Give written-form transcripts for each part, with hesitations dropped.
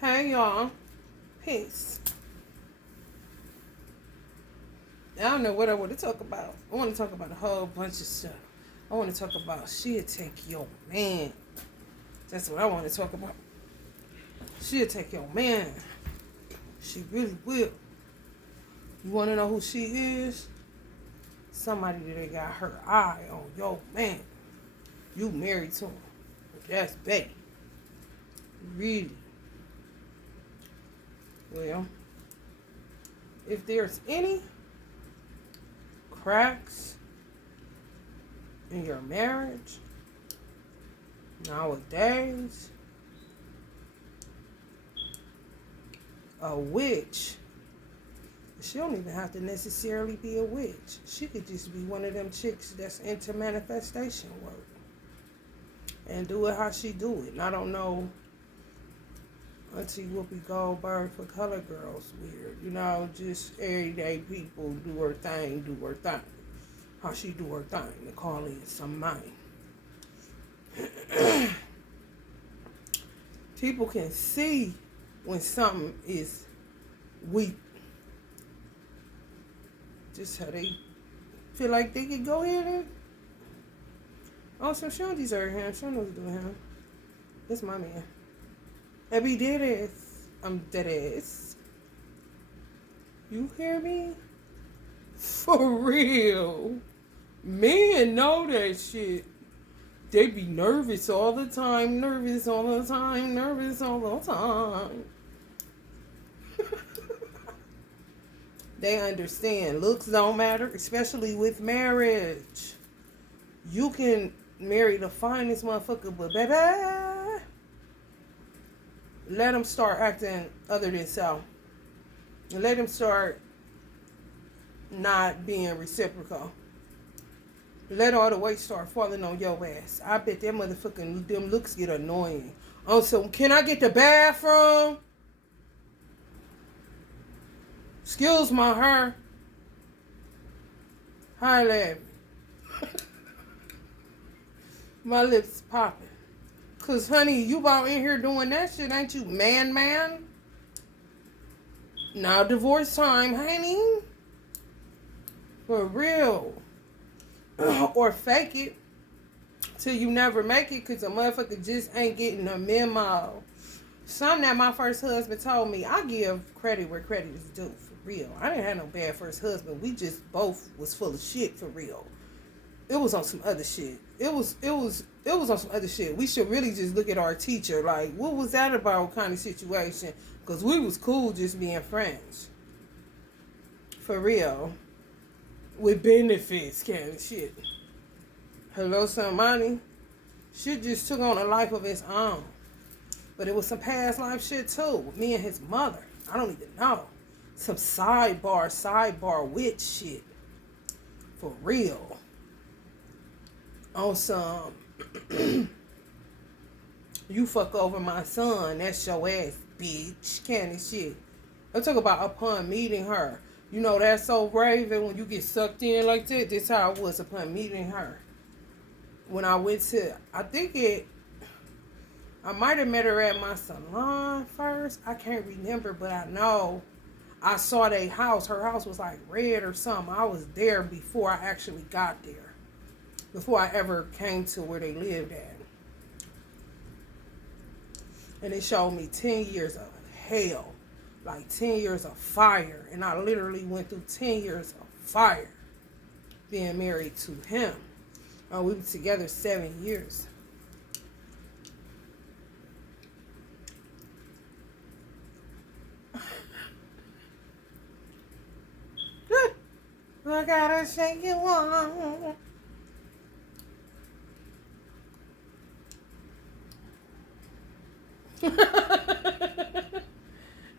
Hey y'all, peace. I don't know what I want to talk about. I want to talk about a whole bunch of stuff. I want to talk about she'll take your man. That's what I want to talk about. She'll take your man. She really will. You want to know who she is? Somebody that got her eye on your man. You married to him. That's bad. Really. Well, if there's any cracks in your marriage nowadays, a witch, she don't even have to necessarily be a witch. She could just be one of them chicks that's into manifestation work and do it how she do it. And I don't know, Auntie Whoopi Goldberg for Color Girls weird. You know, just everyday people do her thing. How she do her thing. They call it some money. People can see when something is weak. Just how they feel like they can go in and also she don't deserve him. She don't know what to do with him. That's my man. And be dead ass. I'm dead ass. You hear me? For real. Men know that shit. They be nervous all the time. They understand. Looks don't matter, especially with marriage. You can marry the finest motherfucker, but baby, let them start acting other than self. Let them start not being reciprocal. Let all the weight start falling on your ass. I bet that motherfucking them looks get annoying. Also, can I get the bathroom? Excuse my hair. Hi, Larry. My lips popping. Cause honey, you out in here doing that shit, ain't you? Man. Now divorce time, honey. For real. Or fake it till you never make it, cause a motherfucker just ain't getting a memo. Something that my first husband told me, I give credit where credit is due, for real. I didn't have no bad first husband. We just both was full of shit, for real. It was on some other shit. It was on some other shit. We should really just look at our teacher. Like, what was that about kind of situation? Because we was cool just being friends. For real. With benefits kind of shit. Hello, somebody. Shit just took on a life of its own. But it was some past life shit too. With me and his mother. I don't even know. Some sidebar witch shit. For real. On some you fuck over my son, that's your ass, bitch, kind of shit. I'm talking about upon meeting her. You know, that's so raven when you get sucked in like that. That's how I was upon meeting her. When I went to, I might have met her at my salon first. I can't remember, but I know I saw their house. Her house was like red or something. I was there before I actually got there. Before I ever came to where they lived at. And it showed me 10 years of hell. Like 10 years of fire. And I literally went through 10 years of fire. Being married to him. We were together 7 years. I gotta shake you off.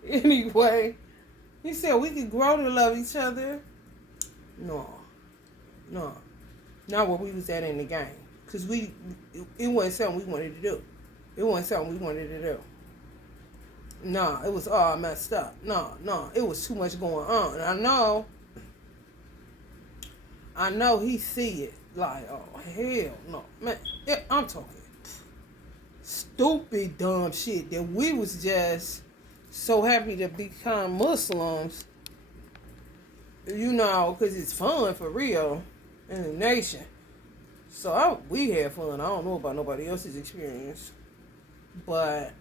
Anyway, he said we could grow to love each other. No. Not where we was at in the game. Because it wasn't something we wanted to do. No, it was all messed up. No, it was too much going on. And I know he see it. Like, oh, hell no. Man, I'm talking stupid, dumb shit that we was just so happy to become Muslims, you know, because it's fun for real in the nation. So we had fun. I don't know about nobody else's experience. But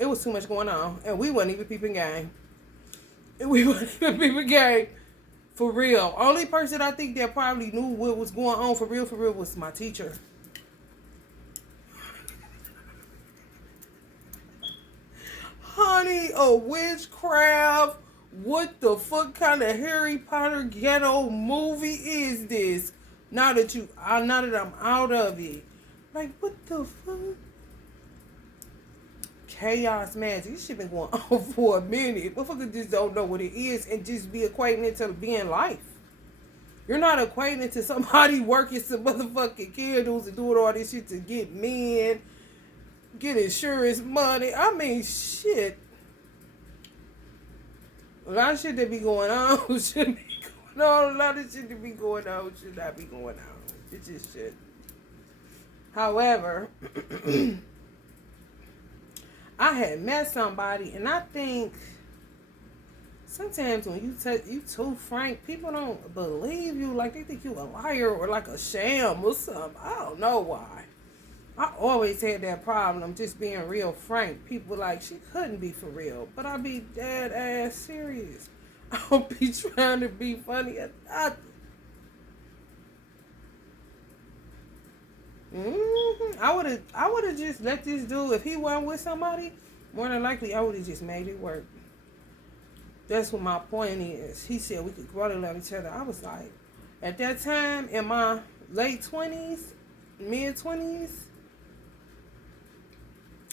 it was too much going on. And we wasn't even peeping gang. We wasn't even peeping gang. For real. Only person I think that probably knew what was going on for real was my teacher. Honey, a witchcraft. What the fuck kind of Harry Potter ghetto movie is this? Now that I'm out of it. Like, what the fuck? Chaos magic. This shit been going on for a minute. Motherfuckers just don't know what it is and just be equating it to being life. You're not equating it to somebody working some motherfucking candles and doing all this shit to get men, get insurance money. I mean, shit. A lot of shit that be going on should be going on. A lot of shit that be going on should not be going on. It's just shit. However, I had met somebody, and I think sometimes when you too frank, people don't believe you. Like, they think you a liar or like a sham or something. I don't know why. I always had that problem, just being real frank. People like, she couldn't be for real. But I be dead ass serious. I don't be trying to be funny or nothing. I would have just let this dude, if he wasn't with somebody, more than likely I would have just made it work. That's what my point is. He said we could grow to love each other. I was like, at that time, in my late 20s, mid 20s,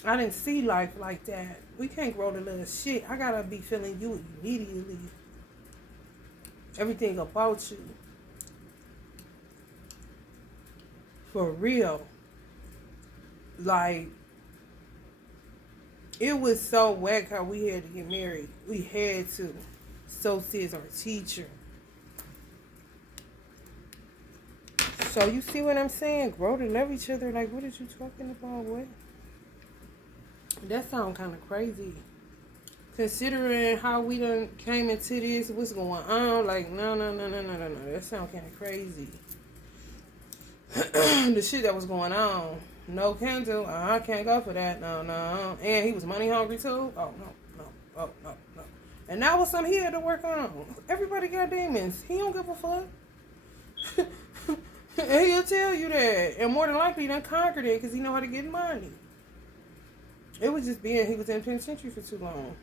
I didn't see life like that. We can't grow to love shit. I gotta be feeling you immediately. Everything about you. For real. Like, it was so whack how we had to get married. We had to. So says our teacher. So you see what I'm saying? Grow to love each other. Like, what are you talking about? What? That sounds kind of crazy. Considering how we done came into this, what's going on? Like, no. That sounds kind of crazy. The shit that was going on. No can do. I can't go for that. No. And he was money hungry too. Oh, no. And that was something he had to work on. Everybody got demons. He don't give a fuck. And he'll tell you that. And more than likely, he done conquered it because he know how to get money. It was just being he was in penitentiary for too long.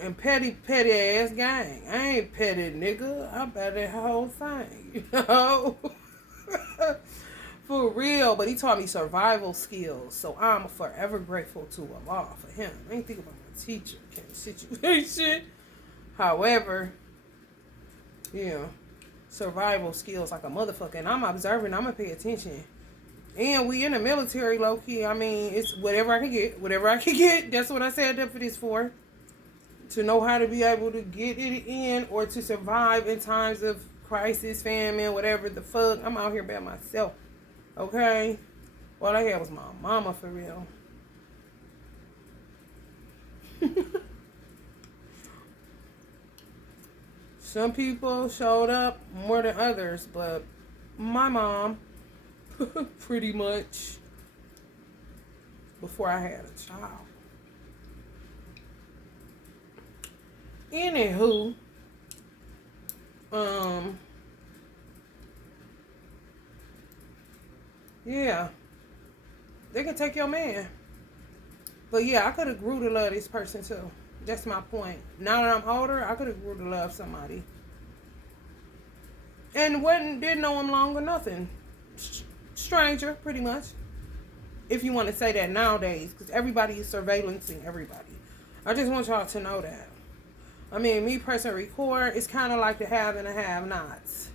And petty ass gang. I ain't petty, nigga. I bet that whole thing. You know? For real. But he taught me survival skills. So I'm forever grateful to Allah for him. I ain't think about my teacher kind of situation. However, yeah, survival skills like a motherfucker. And I'm observing. I'm going to pay attention. And we in the military, low-key. I mean, it's whatever I can get. Whatever I can get. That's what I signed up for this for. To know how to be able to get it in or to survive in times of crisis, famine, whatever the fuck. I'm out here by myself. Okay? All I had was my mama for real. Some people showed up more than others, but my mom, pretty much, before I had a child. Anywho, yeah, they can take your man. But yeah, I could have grew to love this person too. That's my point. Now that I'm older, I could have grew to love somebody. And didn't know him long or nothing. Stranger, pretty much. If you want to say that nowadays, because everybody is surveillancing everybody. I just want y'all to know that. I mean, me pressing record, it's kind of like the have and the have-nots.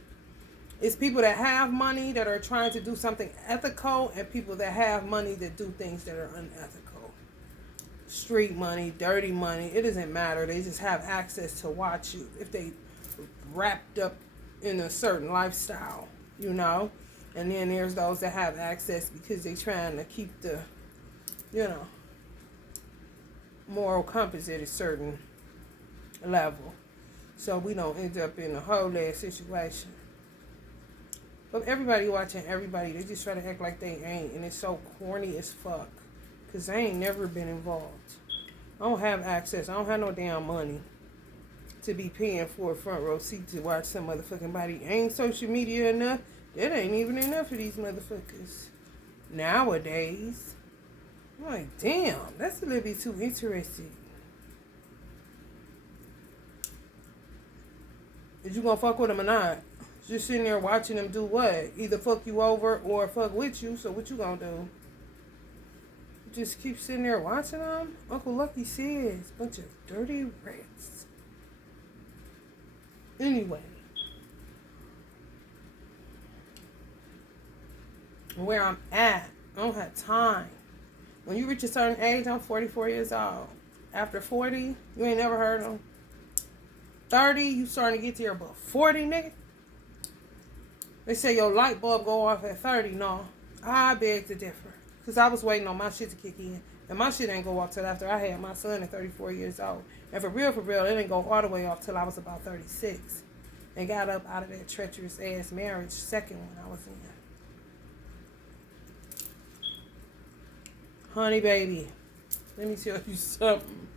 It's people that have money that are trying to do something ethical and people that have money that do things that are unethical. Street money, dirty money, it doesn't matter. They just have access to watch you if they wrapped up in a certain lifestyle, you know? And then there's those that have access because they're trying to keep the, you know, moral compass at a certain level, so we don't end up in a whole ass situation. But everybody watching everybody, they just try to act like they ain't, and it's so corny as fuck. Cause I ain't never been involved. I don't have access. I don't have no damn money to be paying for a front row seat to watch some motherfucking body. Ain't social media enough? That ain't even enough for these motherfuckers nowadays. I'm like, damn, that's a little bit too interesting. Is you gonna fuck with them or not? Just sitting there watching them do what? Either fuck you over or fuck with you. So what you gonna do? Just keep sitting there watching them? Uncle Lucky says, bunch of dirty rats. Anyway. Where I'm at, I don't have time. When you reach a certain age, I'm 44 years old. After 40, you ain't never heard them. 30, you starting to get to your above 40, nigga. They say your light bulb go off at 30. No, I beg to differ. Because I was waiting on my shit to kick in. And my shit ain't go off till after I had my son at 34 years old. And for real, it didn't go all the way off till I was about 36. And got up out of that treacherous ass marriage, second one I was in. Honey, baby, let me tell you something.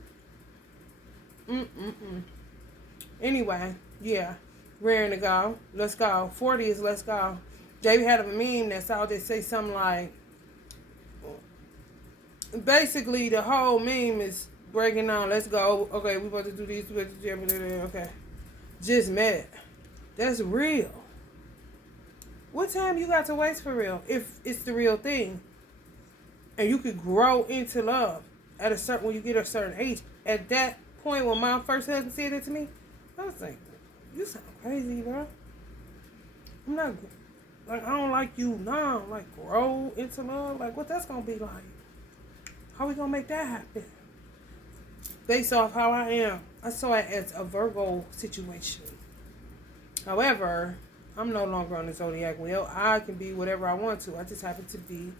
Anyway, yeah, raring to go. Let's go. 40 is let's go. They had a meme that's all they say something like, basically the whole meme is breaking down. Let's go. Okay, we about to do this. We about to do that. Okay, just met. That's real. What time you got to waste for real? If it's the real thing. And you could grow into love at a certain, when you get a certain age. At that point, when my first husband said that to me, I was like, you sound crazy, bro. I'm not, like, I don't like you now. Like, grow into love. Like, what that's going to be like? How we going to make that happen? Based off how I am. I saw it as a Virgo situation. However, I'm no longer on the zodiac wheel. I can be whatever I want to. I just happen to be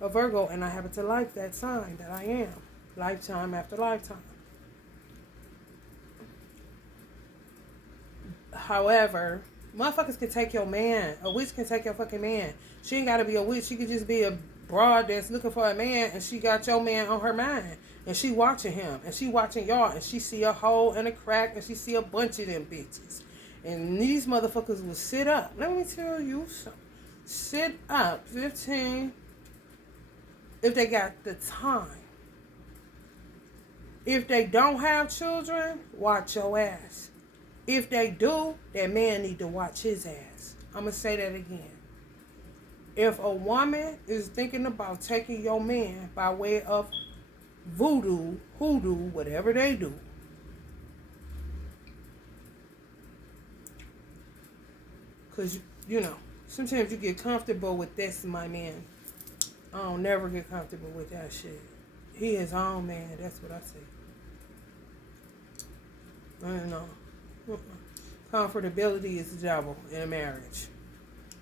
a Virgo, and I happen to like that sign that I am. Lifetime after lifetime. However, motherfuckers can take your man. A witch can take your fucking man. She ain't gotta be a witch. She could just be a broad that's looking for a man, and she got your man on her mind. And she watching him, and she watching y'all, and she see a hole and a crack, and she see a bunch of them bitches. And these motherfuckers will sit up. Let me tell you something. Sit up. 15. If they got the time. If they don't have children, watch your ass. If they do, that man need to watch his ass. I'm going to say that again. If a woman is thinking about taking your man by way of voodoo, hoodoo, whatever they do, because, you know, sometimes you get comfortable with this, my man. I don't never get comfortable with that shit. He his own man. That's what I say. I don't know. Comfortability is the devil in a marriage.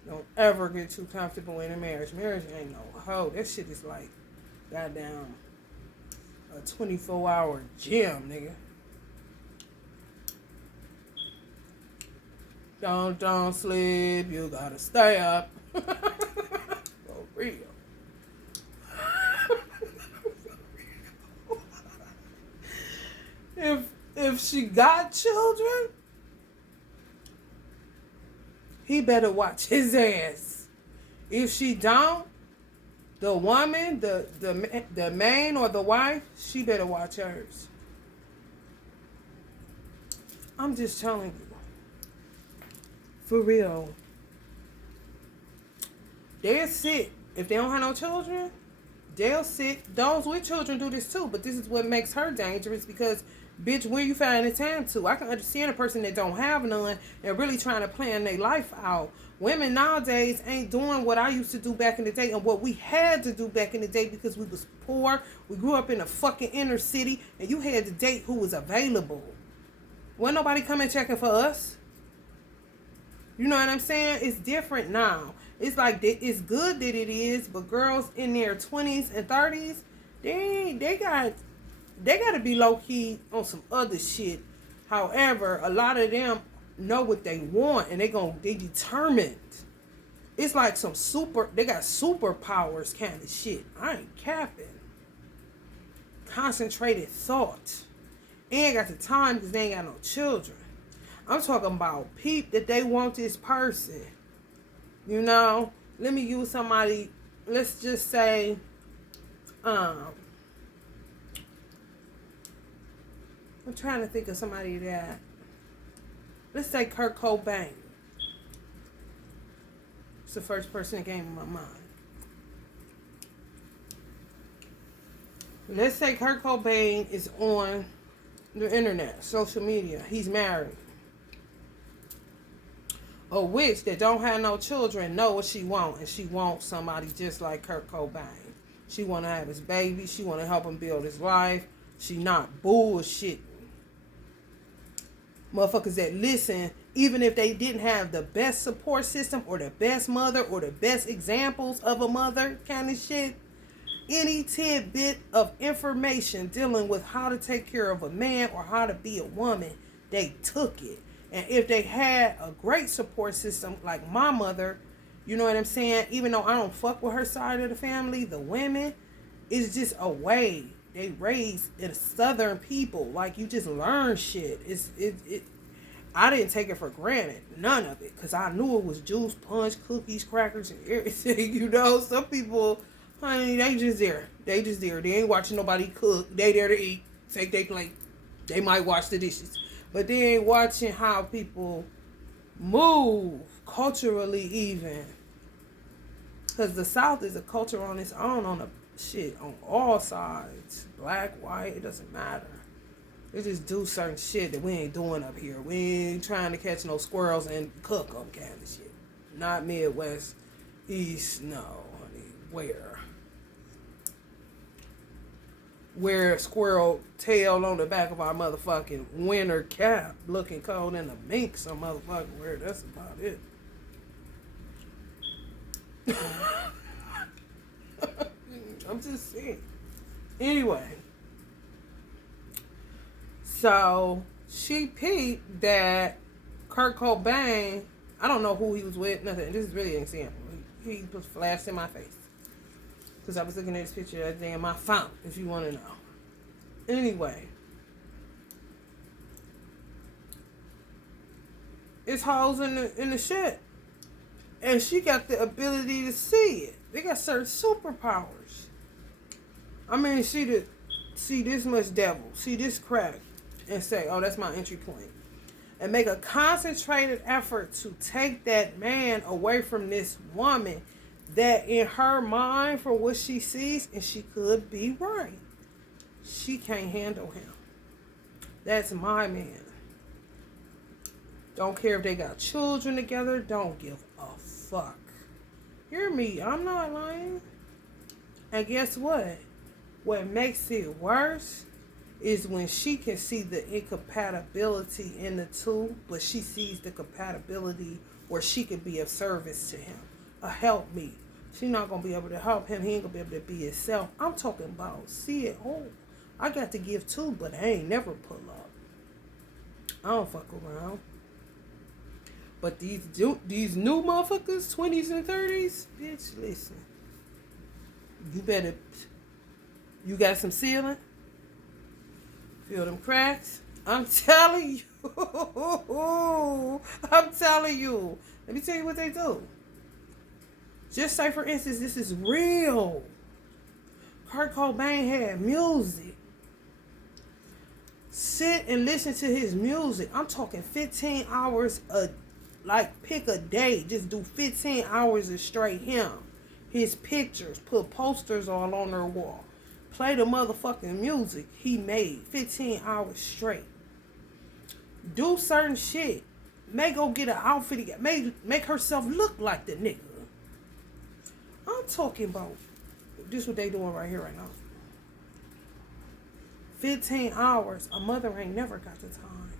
Don't ever get too comfortable in a marriage. Marriage ain't no hoe. That shit is like goddamn a 24-hour gym, nigga. Don't sleep. You gotta stay up. For real. If she got children, he better watch his ass. If she don't, the woman, the man or the wife, she better watch hers. I'm just telling you. For real. They'll sit. If they don't have no children, they'll sit. Those with children do this too, but this is what makes her dangerous because, bitch, where you find the time to? I can understand a person that don't have none and really trying to plan their life out. Women nowadays ain't doing what I used to do back in the day and what we had to do back in the day because we was poor. We grew up in a fucking inner city and you had to date who was available. Wasn't nobody coming checking for us. You know what I'm saying? It's different now. It's like, it's good that it is, but girls in their 20s and 30s, they got they gotta be low key on some other shit. However, a lot of them know what they want and they determined. It's like they got superpowers kind of shit. I ain't capping. Concentrated thought. Ain't got the time because they ain't got no children. I'm talking about peep that they want this person. You know, let me use somebody. Let's just say, I'm trying to think of somebody that. Let's say Kurt Cobain. It's the first person that came in my mind. Let's say Kurt Cobain is on the internet, social media. He's married. A witch that don't have no children know what she want, and she wants somebody just like Kurt Cobain. She want to have his baby. She want to help him build his life. She not bullshitting. Motherfuckers that listen, even if they didn't have the best support system or the best mother or the best examples of a mother kind of shit, any tidbit of information dealing with how to take care of a man or how to be a woman, they took it. And if they had a great support system like my mother, you know what I'm saying? Even though I don't fuck with her side of the family, the women, it's just a way they raised in southern people. Like, you just learn shit. I didn't take it for granted, none of it, because I knew it was juice, punch, cookies, crackers, and everything. You know, some people, honey, they just there. They ain't watching nobody cook. They there to eat, take their plate. They might wash the dishes, but they ain't watching how people move culturally, even. Because the South is a culture on its own, on all sides. Black, white, it doesn't matter. They just do certain shit that we ain't doing up here. We ain't trying to catch no squirrels and cook them kind of shit. Not Midwest, East, no, honey. Where? Wear squirrel tail on the back of our motherfucking winter cap, looking cold in the mink, some motherfucking wear. That's about it. I'm just saying. Anyway. So, she peeped that Kurt Cobain, I don't know who he was with, nothing. This is really an example. He was flashed in my face. Because I was looking at this picture that day in my phone, if you want to know. Anyway. It's holes in the shit. And she got the ability to see it. They got certain superpowers. I mean, see this much devil, see this crack, and say, oh, that's my entry point. And make a concentrated effort to take that man away from this woman that in her mind, for what she sees, and she could be right, she can't handle him. That's my man. Don't care if they got children together. Don't give a fuck. Hear me, I'm not lying. And guess what? What makes it worse is when she can see the incompatibility in the two, but she sees the compatibility where she could be of service to him, a helpmeet. She's not going to be able to help him. He ain't going to be able to be himself. I'm talking about, see it, oh, I got to give too, but I ain't never pull up. I don't fuck around. But these new motherfuckers, 20s and 30s, bitch, listen. You got some ceiling? Feel them cracks? I'm telling you. I'm telling you. Let me tell you what they do. Just say, for instance, this is real. Kurt Cobain had music. Sit and listen to his music. I'm talking 15 hours pick a day. Just do 15 hours of straight him. His pictures. Put posters all on their wall. Play the motherfucking music he made 15 hours straight. Do certain shit. May go get an outfit. Make herself look like the nigga. I'm talking about this what they doing right here, right now. 15 hours. A mother ain't never got the time.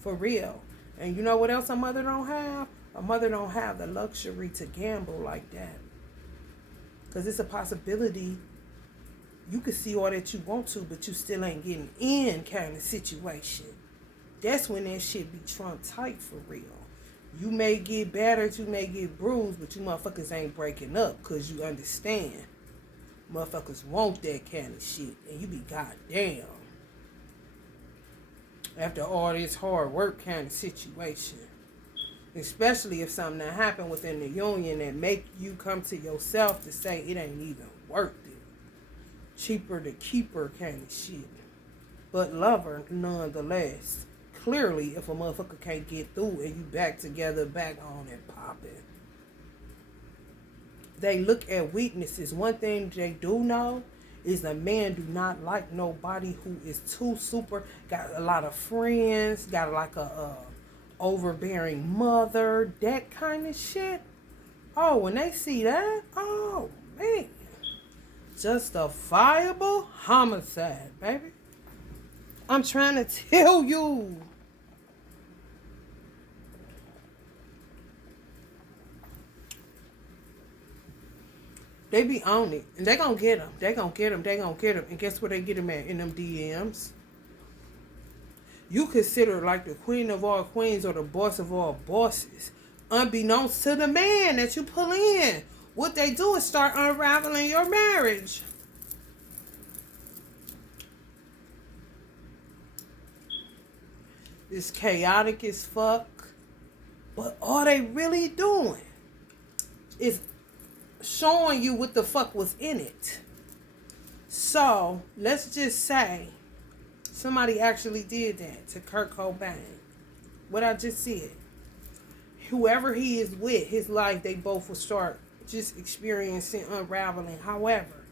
For real. And you know what else a mother don't have? A mother don't have the luxury to gamble like that. Because it's a possibility You can see all that you want to, but you still ain't getting in kind of situation. That's when that shit be Trump tight for real. You may get battered, you may get bruised, but you motherfuckers ain't breaking up because you understand. Motherfuckers want that kind of shit, and you be goddamn. After all this hard work kind of situation. Especially if something that happened within the union that make you come to yourself to say it ain't even worth it. Cheaper to keep her kind of shit. But love her nonetheless. Clearly, if a motherfucker can't get through and you back together, back on and popping. They look at weaknesses. One thing they do know is a man do not like nobody who is too super, got a lot of friends, got like a overbearing mother, that kind of shit. Oh, when they see that, oh man. Justifiable homicide, baby. I'm trying to tell you. They be on it. And they gonna get them. They gonna get them. They gonna get them. And guess where they get them at? In them DMs. You consider like the queen of all queens or the boss of all bosses. Unbeknownst to the man that you pull in. What they do is start unraveling your marriage. It's chaotic as fuck. But all they really doing is showing you what the fuck was in it. So, let's just say somebody actually did that to Kurt Cobain. What I just said. Whoever he is with, his life, they both will start just experiencing unraveling. However,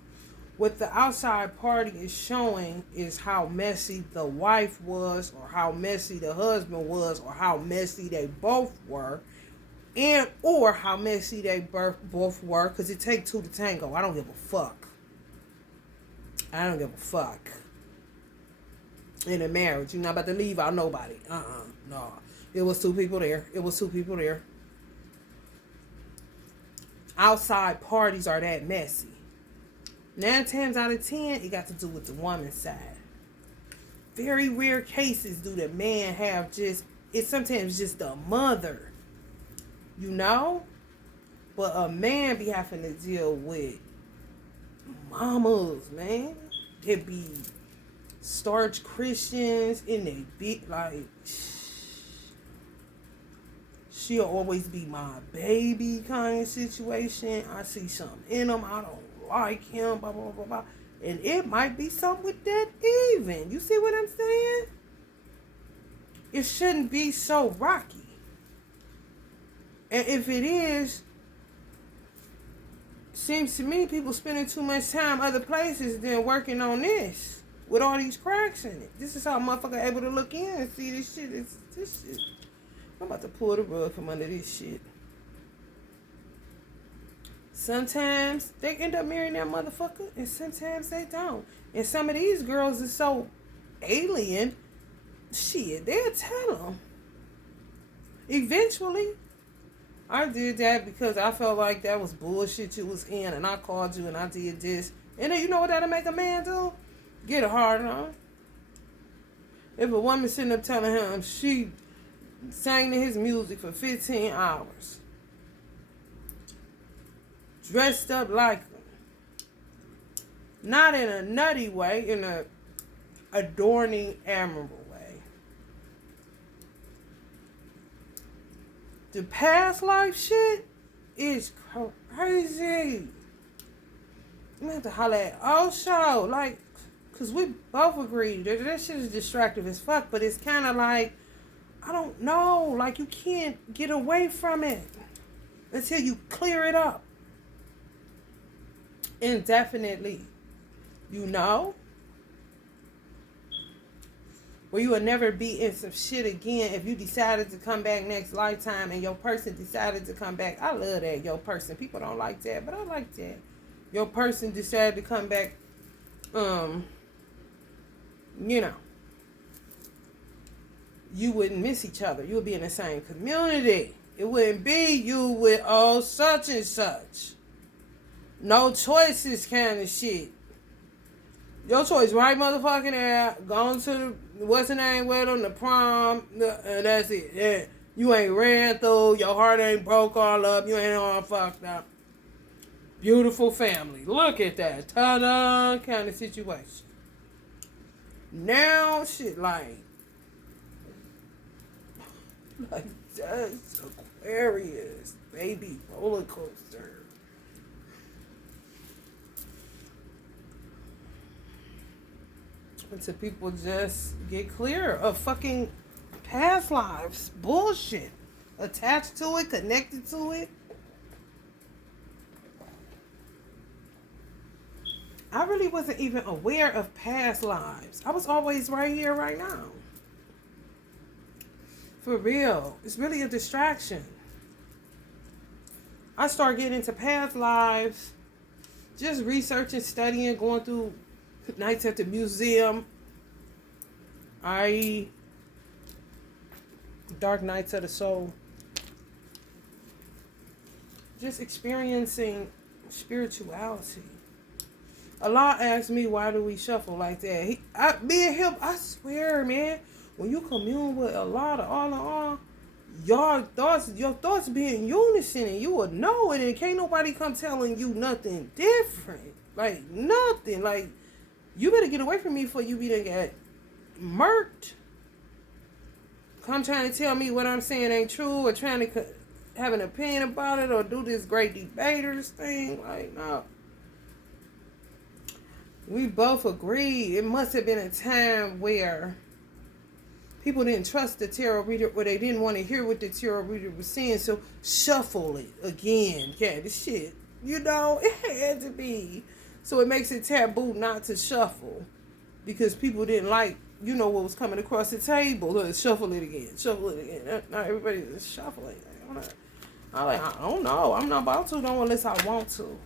what the outside party is showing is how messy the wife was, or how messy the husband was, or how messy they both were. And or how messy they both were, because it take two to tango. I don't give a fuck. I don't give a fuck. In a marriage, you're not about to leave out nobody. No. It was two people there. It was two people there. Outside parties are that messy. 9 times out of 10, it got to do with the woman's side. Very rare cases do the man have just, it's sometimes just the mother. You know? But a man be having to deal with mamas, man. They be starch Christians and they be like, she'll always be my baby kind of situation. I see something in him. I don't like him, blah, blah, blah, blah. And it might be something with that even. You see what I'm saying? It shouldn't be so rocky. And if it is, seems to me people spending too much time other places than working on this with all these cracks in it. This is how a motherfucker able to look in and see this shit. This shit. I'm about to pull the rug from under this shit. Sometimes they end up marrying that motherfucker, and sometimes they don't. And some of these girls are so alien, shit, they'll tell them. Eventually. I did that because I felt like that was bullshit you was in, and I called you and I did this. And then you know what that'll make a man do? Get a hard on. If a woman sitting up telling him she sang to his music for 15 hours, dressed up like him, not in a nutty way, in a adorning, admirable way. The past life shit is crazy. You have to holler at Osho, like, cause we both agree that shit is distractive as fuck, but it's kind of like, I don't know, like you can't get away from it until you clear it up. Indefinitely, you know? Where you will never be in some shit again if you decided to come back next lifetime and your person decided to come back. I love that, your person. People don't like that, but I like that. Your person decided to come back, you know. You wouldn't miss each other. You would be in the same community. It wouldn't be you with such and such. No choices kind of shit. Your choice, right, motherfucking there. Going to the, what's the name with them, the prom, and that's it. Yeah. You ain't ran through, your heart ain't broke all up, you ain't all fucked up. Beautiful family. Look at that. Ta-da kind of situation. Now, shit like just Aquarius, baby roller coaster. Until people just get clear of fucking past lives. Bullshit. Attached to it, connected to it. I really wasn't even aware of past lives. I was always right here, right now. For real. It's really a distraction. I started getting into past lives, just researching, studying, going through nights at the museum, i.e. Dark Nights of the Soul. Just experiencing spirituality. Allah asked me, why do we shuffle like that? Me and him, I swear, man, when you commune with Allah, the all, your thoughts be in unison, and you will know it, and can't nobody come telling you nothing different. Like, nothing. Like, you better get away from me before you be done get murked. Come trying to tell me what I'm saying ain't true, or trying to have an opinion about it, or do this great debaters thing. Like, no. We both agreed it must have been a time where people didn't trust the tarot reader, or they didn't want to hear what the tarot reader was saying, so shuffle it again. Yeah, this shit, it had to be. So it makes it taboo not to shuffle, because people didn't like, what was coming across the table. Shuffle it again. Not everybody's just shuffling. I don't know. I'm not about to, though, unless I want to.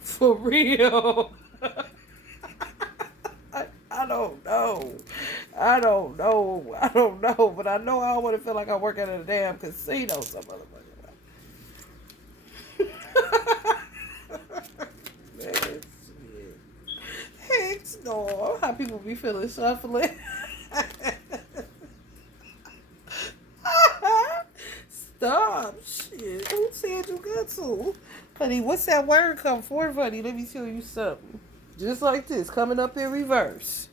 For real. I don't know. But I know I don't want to feel like I work at a damn casino some other way. Man, shit. Heck no. How people be feeling shuffling. Stop. Shit. Who said you got to? Honey, what's that word come for, honey? Let me tell you something. Just like this, coming up in reverse.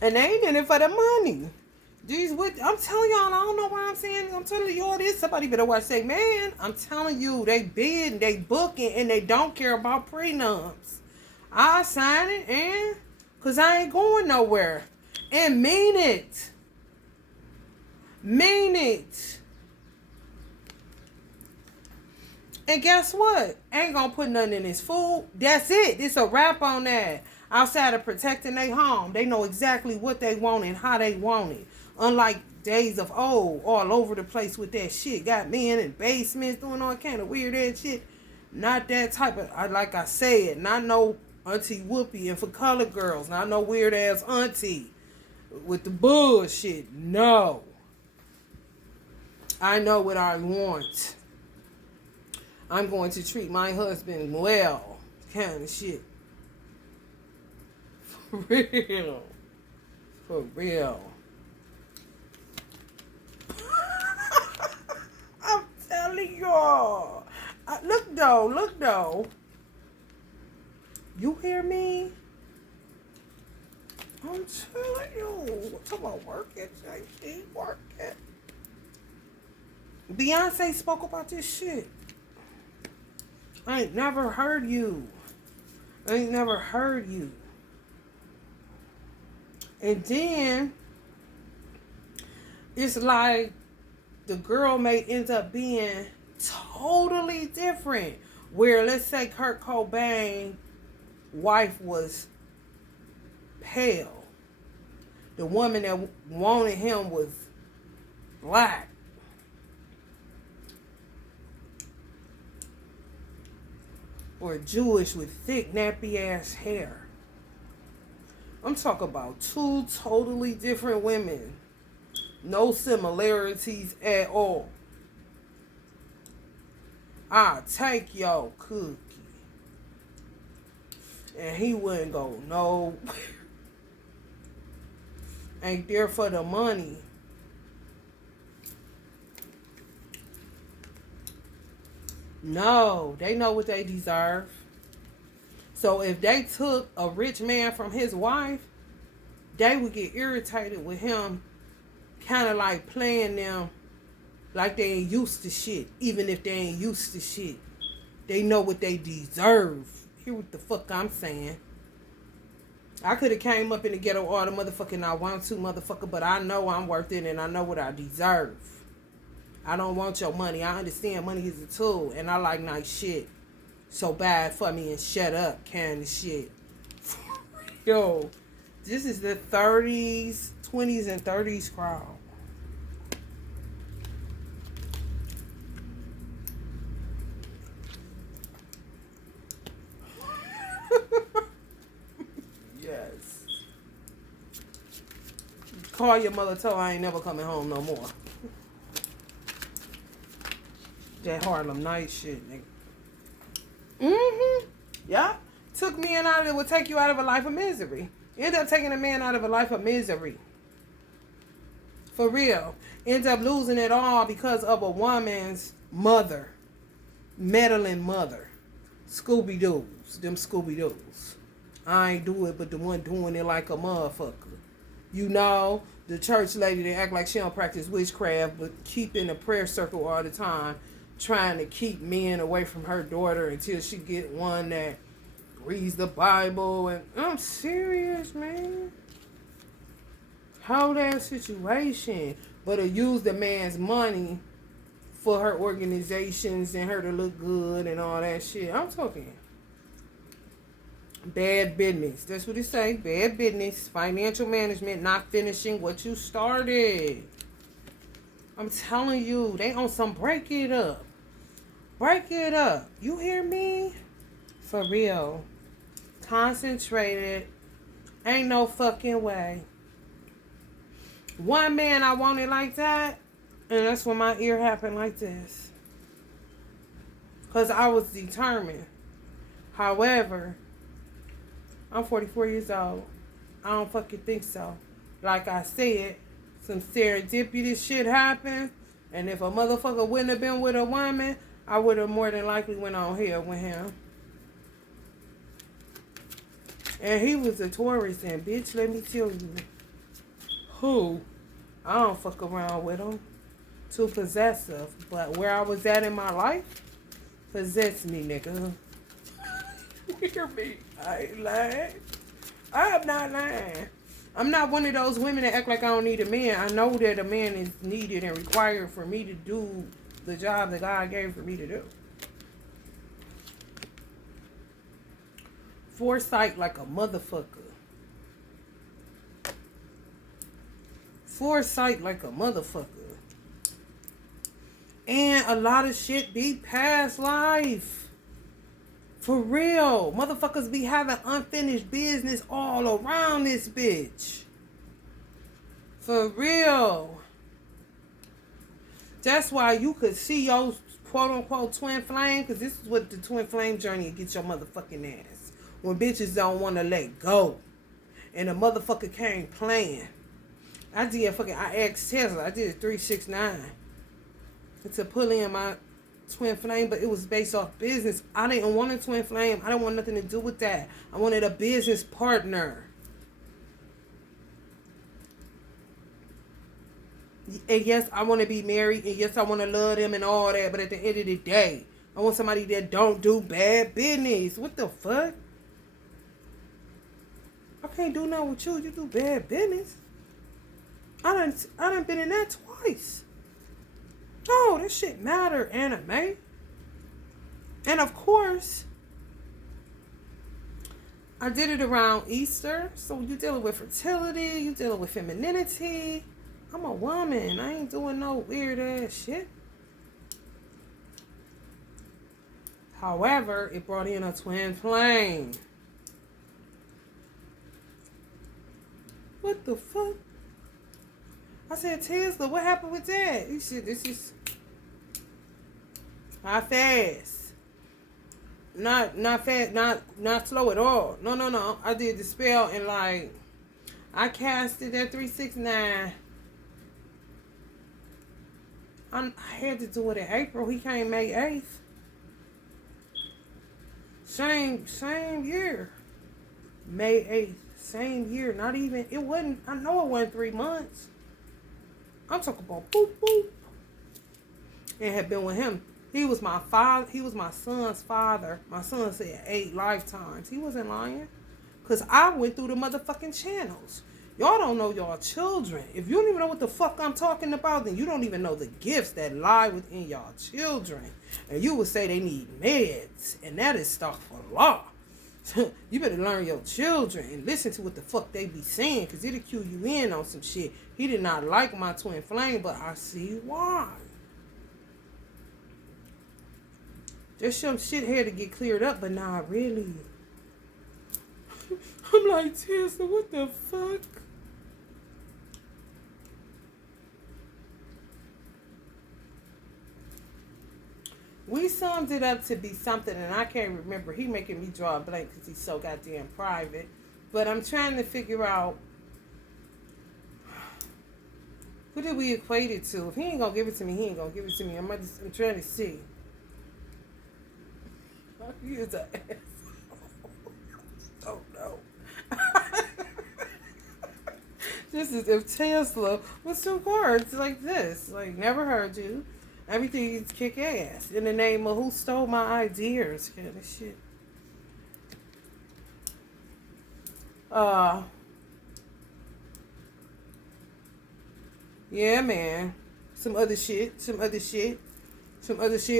And they ain't in it for the money. I'm telling y'all, I don't know why I'm saying this. I'm telling you all this. Somebody better watch say, man, I'm telling you, they bid, they booking, and they don't care about prenups. I sign it, and because I ain't going nowhere. And mean it. Mean it. And guess what? Ain't gonna put nothing in his food. That's it. It's a wrap on that. Outside of protecting their home, they know exactly what they want and how they want it. Unlike days of old, all over the place with that shit. Got men in basements doing all kind of weird ass shit. Not that type of, like I said, not no Auntie Whoopi. And for colored girls, not no weird ass auntie with the bullshit. No. I know what I want. I'm going to treat my husband well. Kind of shit. For real. For real. I'm telling y'all. Look though. You hear me? I'm telling you. Talk about working, JT. Working. Beyonce spoke about this shit. I ain't never heard you. And then, it's like the girl may end up being totally different. Where, let's say Kurt Cobain's wife was pale. The woman that wanted him was black. Or Jewish with thick, nappy ass hair. I'm talking about two totally different women. No similarities at all. I'll take your cookie. And he wouldn't go, no. Ain't there for the money. No, they know what they deserve. So if they took a rich man from his wife, they would get irritated with him, kind of like playing them like they ain't used to shit. Even if they ain't used to shit, they know what they deserve. Hear what the fuck I'm saying. I could have came up in the ghetto all the motherfucking I want to, motherfucker, but I know I'm worth it and I know what I deserve. I don't want your money. I understand money is a tool and I like nice shit. So bad for me and shut up kind of shit. Yo, this is the 30s, 20s, and 30s crowd. Yes. Call your mother, tell her I ain't never coming home no more. That Harlem Night shit, nigga. Yeah. Took men out of it, would take you out of a life of misery. End up taking a man out of a life of misery. For real. End up losing it all because of a woman's mother. Meddling mother. Scooby-Doos. Them Scooby-Doos. I ain't do it, but the one doing it like a motherfucker. You know, the church lady that act like she don't practice witchcraft, but keep in a prayer circle all the time, trying to keep men away from her daughter until she get one that reads the Bible. And I'm serious, man. Whole damn situation. But to use the man's money for her organizations and her to look good and all that shit. I'm talking bad business. That's what it say. Bad business. Financial management. Not finishing what you started. I'm telling you. They on some break it up. Break it up. You hear me? For real. Concentrated. Ain't no fucking way. One man I wanted like that. And that's when my ear happened like this. Because I was determined. However, I'm 44 years old. I don't fucking think so. Like I said, some serendipitous shit happened. And if a motherfucker wouldn't have been with a woman, I would have more than likely went on here with him. And he was a Taurus, and bitch, let me tell you. Who? I don't fuck around with him. Too possessive. But where I was at in my life, possess me, nigga. Hear me. I ain't lying. I am not lying. I'm not one of those women that act like I don't need a man. I know that a man is needed and required for me to do the job that God gave for me to do. Foresight like a motherfucker. Foresight like a motherfucker. And a lot of shit be past life. For real. Motherfuckers be having unfinished business all around this bitch. For real. That's why you could see your quote-unquote twin flame, because this is what the twin flame journey gets your motherfucking ass. When bitches don't want to let go. And the motherfucker came playing. I asked Tesla, I did a 369 to pull in my twin flame, but it was based off business. I didn't want a twin flame. I didn't want nothing to do with that. I wanted a business partner. And yes, I want to be married, and yes, I want to love them and all that, but at the end of the day, I want somebody that don't do bad business. What the fuck? I can't do nothing with you. You do bad business. I done been in that twice. Oh, that shit matter, anime. And of course, I did it around Easter. So you dealing with fertility, you dealing with femininity. I'm a woman. I ain't doing no weird ass shit. However, it brought in a twin flame. What the fuck? I said, Tesla, what happened with that? He said, this is... Not fast. Not fast, not slow at all. No. I did the spell and like I casted at 369. I had to do it in April. He came May 8th. Same year. May 8th. Same year. Not even, it wasn't, I know it wasn't 3 months. I'm talking about boop boop. And had been with him. He was my father. He was my son's father. My son said 8 lifetimes. He wasn't lying. Because I went through the motherfucking channels. Y'all don't know y'all children. If you don't even know what the fuck I'm talking about, then you don't even know the gifts that lie within y'all children. And you would say they need meds. And that is stuff for law. You better learn your children and listen to what the fuck they be saying. Because it'll cue you in on some shit. He did not like my twin flame, but I see why. There's some shit here to get cleared up, but not really. I'm like, Tesla, what the fuck? We summed it up to be something, and I can't remember. He making me draw a blank because he's so goddamn private. But I'm trying to figure out, who did we equate it to? If he ain't gonna give it to me, he ain't gonna give it to me. I'm trying to see. He is an asshole. Oh no. This is if Tesla was some cards like this. Like, never heard you. Everything is kick ass. In the name of who stole my ideas, kind of shit. Yeah, man. Some other shit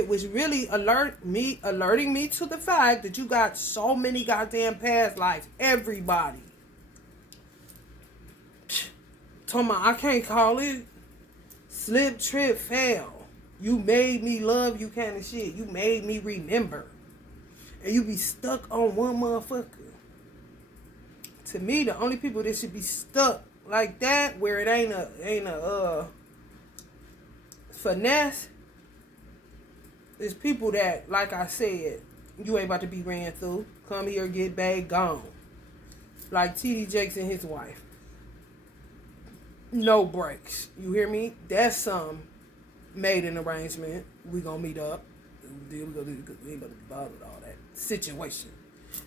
which really alerting me to the fact that you got so many goddamn past lives. Everybody. Talking about, I can't call it slip, trip, fail. You made me love you kind of shit. You made me remember. And you be stuck on one motherfucker. To me, the only people that should be stuck like that, where it ain't a finesse, is people that, like I said, you ain't about to be ran through. Come here, get back, gone. Like T.D. Jakes and his wife. No breaks. You hear me? That's some made an arrangement. We gonna meet up. We ain't about to bother with all that situation.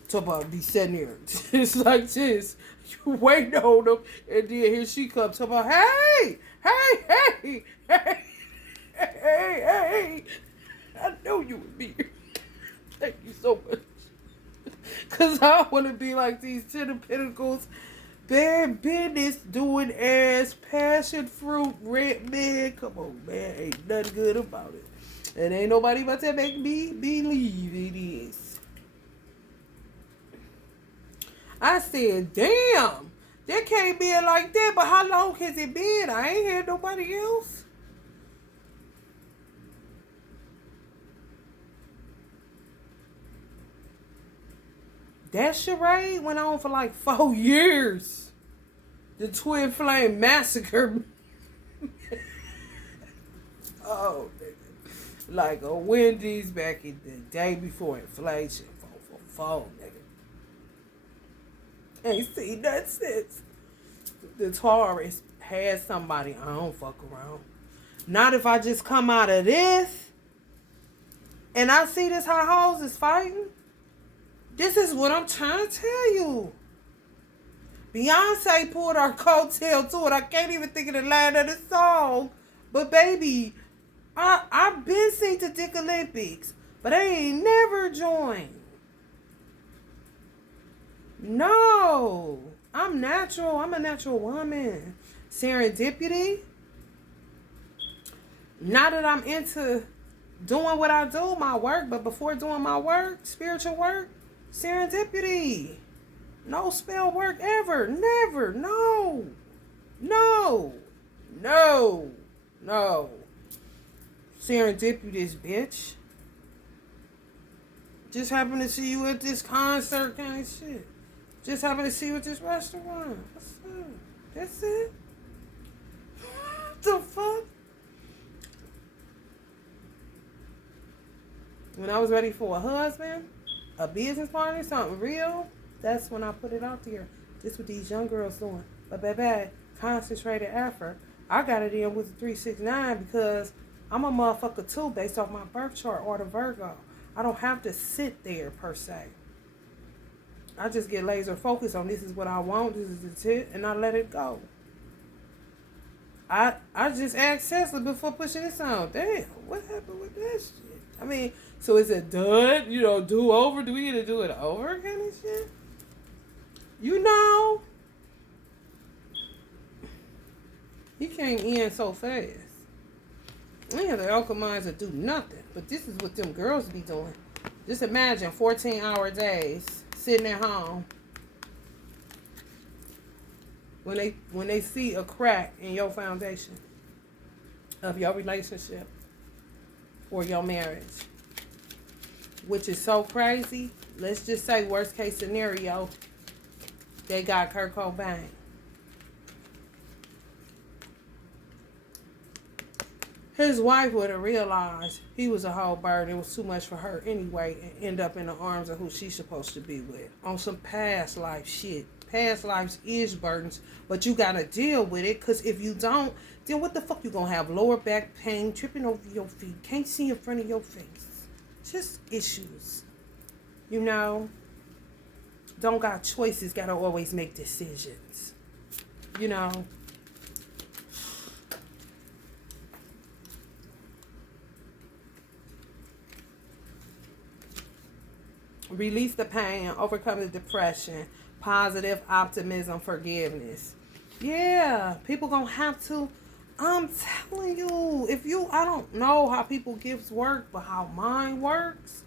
Talk about be sitting here just like this. You waiting on them, and then here she comes. Talk about hey. I know you would be here. Thank you so much. Cause I want to be like these 10 of Pentacles. Bad business doing ass, passion fruit, red man. Come on, man. Ain't nothing good about it. And ain't nobody about to make me believe it is. I said, damn. That can't be like that, but how long has it been? I ain't had nobody else. That charade went on for like 4 years. The Twin Flame Massacre. Oh, nigga. Like a Wendy's back in the day before inflation. 444, nigga. Ain't seen that since. The Taurus had somebody. I don't fuck around. Not if I just come out of this and I see this how hoes is fighting. This is what I'm trying to tell you. Beyonce pulled our coattail to it. I can't even think of the line of the song. But baby, I've been seen to Dick Olympics, but I ain't never joined. No. I'm natural. I'm a natural woman. Serendipity. Not that I'm into doing what I do, my work, but before doing my work, spiritual work, serendipity. No spell work ever. Never. No. No. No. No. Serendipitous, bitch. Just happened to see you at this concert kind of shit. Just happened to see you at this restaurant. What's up? That's it. What the fuck? When I was ready for a husband, a business partner, something real, that's when I put it out there. This what these young girls doing. But baby, concentrated effort. I got it in with the 369 because I'm a motherfucker too based off my birth chart or the Virgo. I don't have to sit there per se. I just get laser focused on this is what I want, this is it, and I let it go. I just asked Cecily before pushing this on. Damn, what happened with that shit? I mean, so is it done? You know, do over? Do we get to do it over again and shit? You know, he came in so fast. We have the alchemize to do nothing. But this is what them girls be doing. Just imagine 14-hour days sitting at home. When they see a crack in your foundation of your relationship or your marriage, which is so crazy. Let's just say worst case scenario, they got Kurt Cobain. His wife would have realized he was a whole bird. It was too much for her anyway and end up in the arms of who she's supposed to be with. On some past life shit. Past lives is burdens, but you got to deal with it because if you don't, then what the fuck you going to have? Lower back pain, tripping over your feet, can't see in front of your face. Just issues. You know? Don't got choices, got to always make decisions. You know? Release the pain, overcome the depression, positive optimism, forgiveness. Yeah, people gonna have to. I'm telling you, I don't know how people gifts work, but how mine works,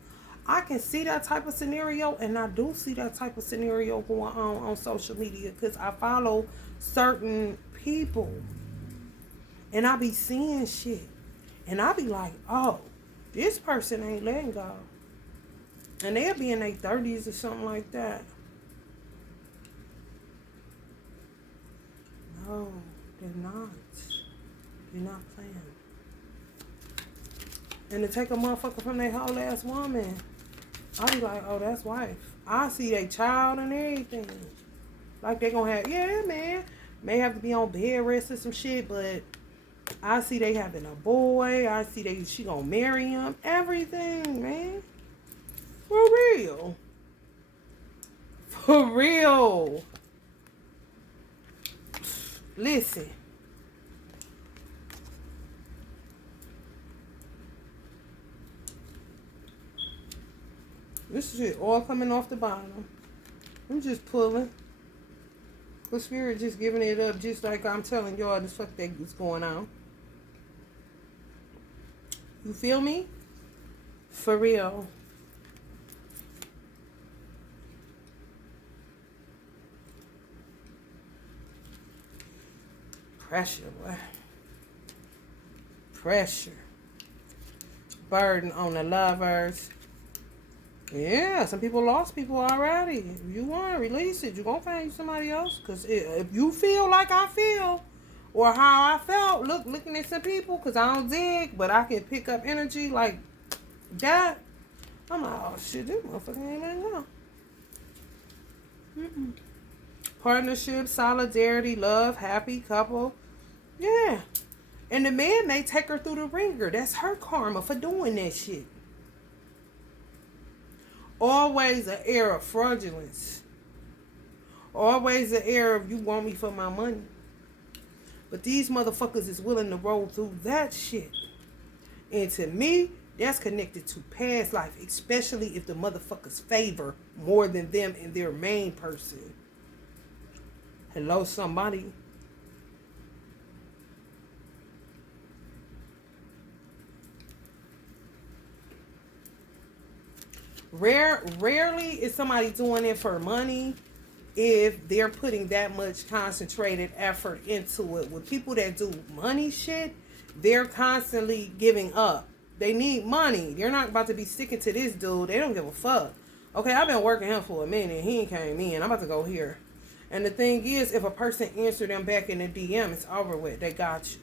I can see that type of scenario, and I do see that type of scenario going on social media because I follow certain people, and I be seeing shit, and I be like, oh, this person ain't letting go. And they'll be in their 30s or something like that. No, they're not. You're not playing. And to take a motherfucker from their whole ass woman, I be like, oh, that's wife. I see their child and everything. Like they gonna have, yeah, man. May have to be on bed rest or some shit, but I see they having a boy. I see she gonna marry him. Everything, man. For real. For real. Listen. This shit all coming off the bottom. I'm just pulling. The spirit just giving it up just like I'm telling y'all the fuck that's going on. You feel me? For real. Pressure, boy. Pressure. Burden on the lovers. Yeah, some people lost people already. If you want to release it, you're going to find somebody else. Because if you feel like I feel, or how I felt, looking at some people, because I don't dig, but I can pick up energy like that, I'm like, oh shit, this motherfucker ain't letting go. Partnership, solidarity, love, happy couple. Yeah. And the man may take her through the ringer. That's her karma for doing that shit. Always an air of fraudulence. Always an air of you want me for my money. But these motherfuckers is willing to roll through that shit. And to me, that's connected to past life. Especially if the motherfuckers favor more than them and their main person. Hello, somebody. Rarely is somebody doing it for money if they're putting that much concentrated effort into it. With people that do money shit, they're constantly giving up. They need money. They're not about to be sticking to this dude. They don't give a fuck. Okay, I've been working him for a minute. He ain't came in. I'm about to go here. And the thing is, if a person answer them back in the DM, it's over with. They got you.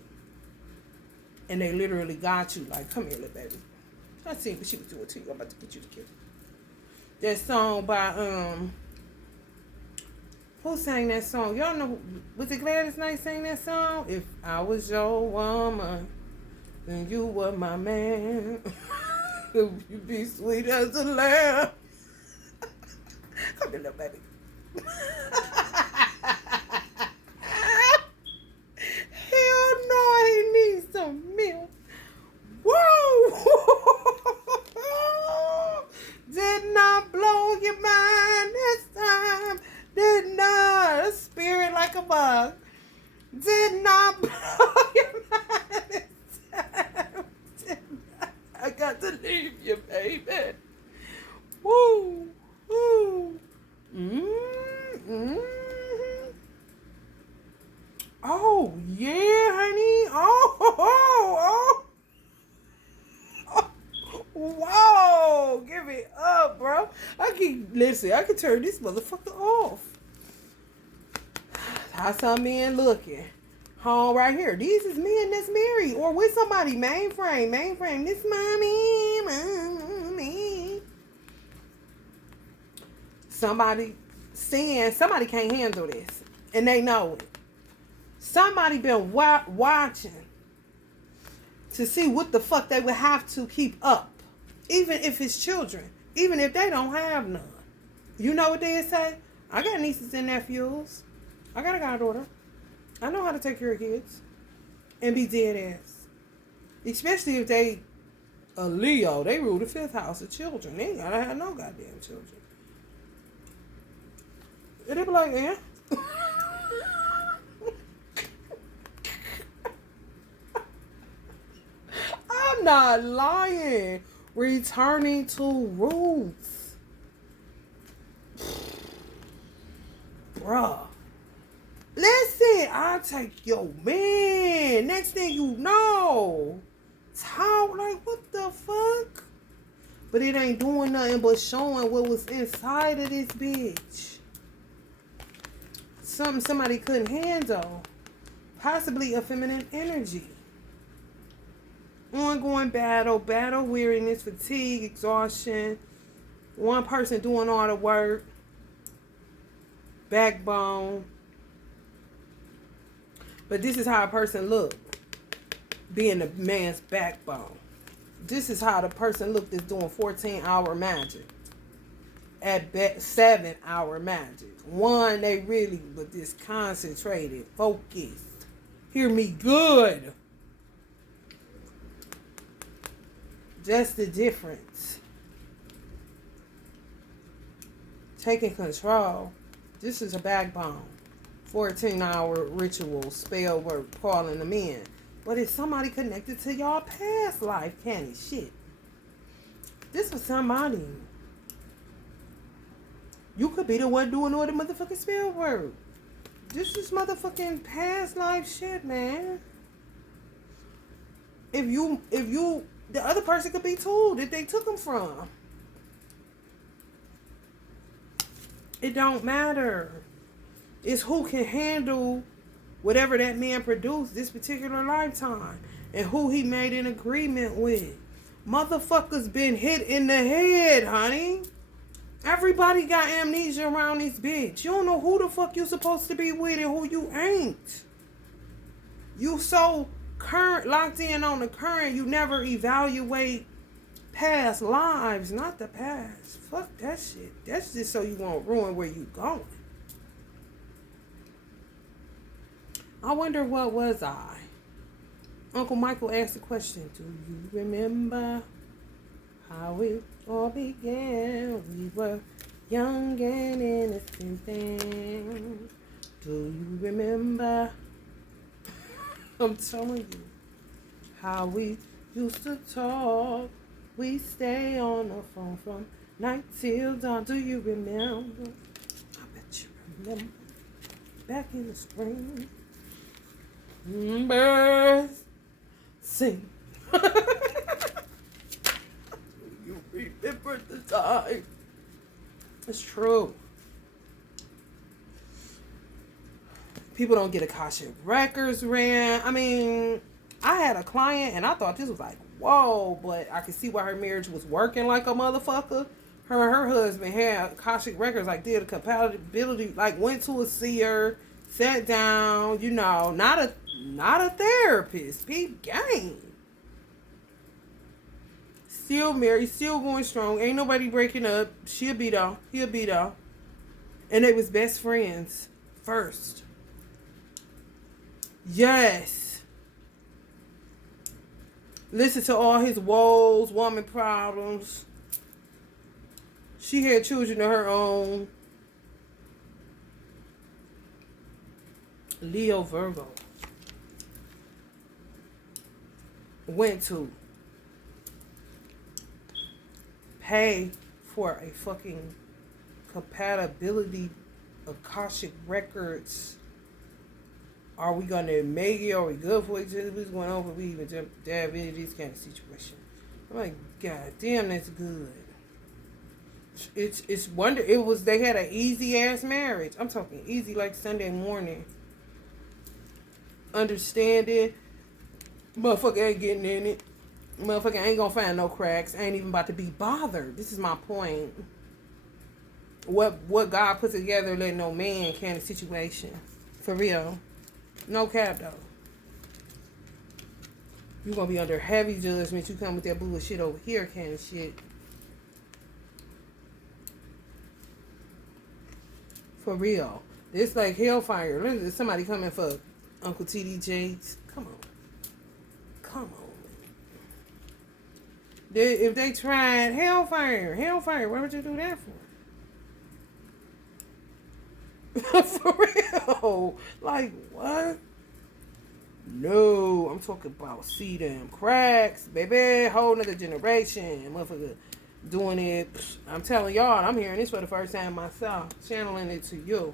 And they literally got you. Like, come here, little baby. I seen what she was doing to you. I'm about to get you the kiss. That song by who sang that song? Y'all know, was it Gladys Knight sang that song? If I was your woman, then you were my man. You'd be sweet as a lamb. Come here, little baby. Hell no, he needs some milk. Whoa! Did not blow your mind this time. Did not. A spirit like a bug. Did not blow your mind this time. Did not. I got to leave you, baby. Woo! Woo! Oh, yeah, honey. Oh. Whoa, give it up, bro. I can turn this motherfucker off. How some men looking? Home right here. These is men that's married or with somebody. Mainframe. This mommy. Somebody saying somebody can't handle this, and they know it. Somebody been watching to see what the fuck they would have to keep up. Even if it's children. Even if they don't have none. You know what they say? I got nieces and nephews. I got a goddaughter. I know how to take care of kids. And be dead ass. Especially if they a Leo. They rule the 5th house of children. They ain't gotta have no goddamn children. And they be like, yeah. I'm not lying. Returning to roots. Bruh. Listen, I'll take your man. Next thing you know. Talk like, what the fuck? But it ain't doing nothing but showing what was inside of this bitch. Something somebody couldn't handle. Possibly a feminine energy. Ongoing battle weariness, fatigue, exhaustion. One person doing all the work. Backbone. But this is how a person look. Being a man's backbone. This is how the person look that's doing 14-hour magic. At 7-hour magic. One, they really with this concentrated, focused. Hear me good. That's the difference. Taking control. This is a backbone. 14-hour ritual, spell work, calling them in. But it's somebody connected to y'all past life, can't it? Shit. This was somebody. You could be the one doing all the motherfucking spell work. This is motherfucking past life shit, man. If you, the other person could be too that they took them from. It don't matter. It's who can handle whatever that man produced this particular lifetime and who he made an agreement with. Motherfuckers been hit in the head, honey. Everybody got amnesia around this bitch. You don't know who the fuck you supposed to be with and who you ain't. You so locked in on the current, you never evaluate past lives, not the past. Fuck that shit. That's just so you won't ruin where you going. I wonder what was I? Uncle Michael asked the question, do you remember how it all began? We were young and innocent then. Do you remember? I'm telling you how we used to talk. We stay on the phone from night till dawn. Do you remember? I bet you remember. Back in the spring. Birds sing. You remember the time. It's true. People don't get Akashic records ran. I mean, I had a client and I thought this was like whoa, but I could see why her marriage was working like a motherfucker. Her and her husband had Akashic records, like did a compatibility, like went to a seer, sat down, you know, not a therapist. Peep game. Still married, still going strong. Ain't nobody breaking up. She'll be there. He'll be there. And they was best friends first. Yes. Listen to all his woes, woman problems. She had children of her own. Leo Virgo. Went to pay for a fucking compatibility Akashic records. Are we gonna make it? Are we good for each other? What's going on? If we even dive into this kind of situation? I'm like, God damn, that's good. It's wonder. It was, they had an easy ass marriage. I'm talking easy like Sunday morning. Understanding. Motherfucker ain't getting in it. Motherfucker ain't gonna find no cracks. Ain't even about to be bothered. This is my point. What God put together, let no man kind of situation. For real. No cap though. You gonna be under heavy judgment. You come with that bullshit over here kind of shit. For real. It's like hellfire. There's somebody coming for Uncle TD Jakes. Come on. Come on. If they tried hellfire, what would you do that for? For real. Like, what? No, I'm talking about see them cracks, baby. Whole nother generation. Motherfucker doing it. I'm telling y'all, I'm hearing this for the first time myself. Channeling it to you.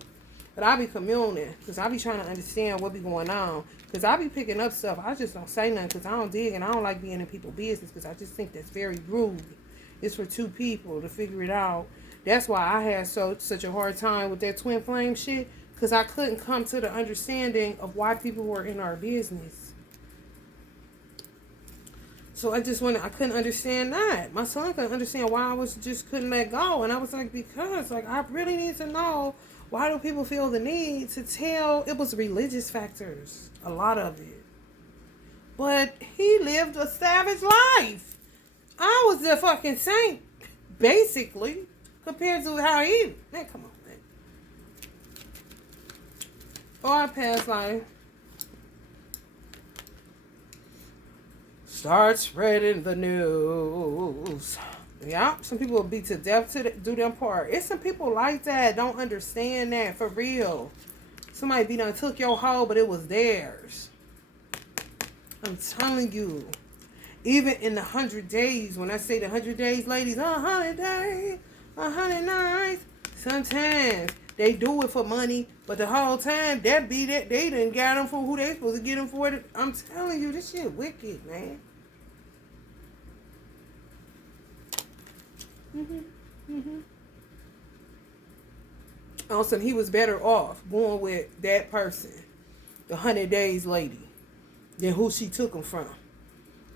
But I be communing. Because I be trying to understand what be going on. Because I be picking up stuff. I just don't say nothing because I don't dig and I don't like being in people's business because I just think that's very rude. It's for two people to figure it out. That's why I had such a hard time with that twin flame shit. Because I couldn't come to the understanding of why people were in our business. So I couldn't understand that. My son couldn't understand why I couldn't let go. And I was like, because like I really need to know, why do people feel the need to tell? It was religious factors, a lot of it. But he lived a savage life. I was the fucking saint, basically, compared to how he, man, come on, man. Our past life. Start spreading the news. Yeah, some people will be to death to do them part. It's some people like that don't understand that for real. Somebody be done took your hoe, but it was theirs. I'm telling you. Even in the 100 days, when I say the 100 days, ladies, 100 days, 100 nights, sometimes they do it for money, but the whole time that be that they done got them for who they supposed to get them for. I'm telling you, this shit wicked, man. Also, he was better off going with that person, the 100 days lady, than who she took him from.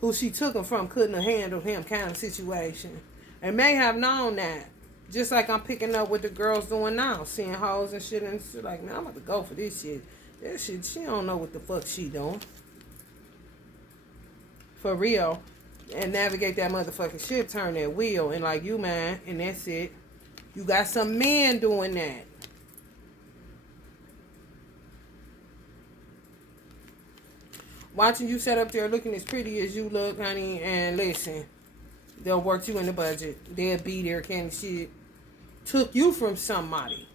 Who she took him from couldn't have handled him kind of situation. And may have known that. Just like I'm picking up what the girls doing now. Seeing hoes and shit. And she's like, man, I'm about to go for this shit. That shit, she don't know what the fuck she doing. For real. And navigate that motherfucking ship. Turn that wheel. And like, you man. And that's it. You got some men doing that. Watching you set up there looking as pretty as you look, honey, and listen, they'll work you in the budget. They'll be there, kind of shit. Took you from somebody.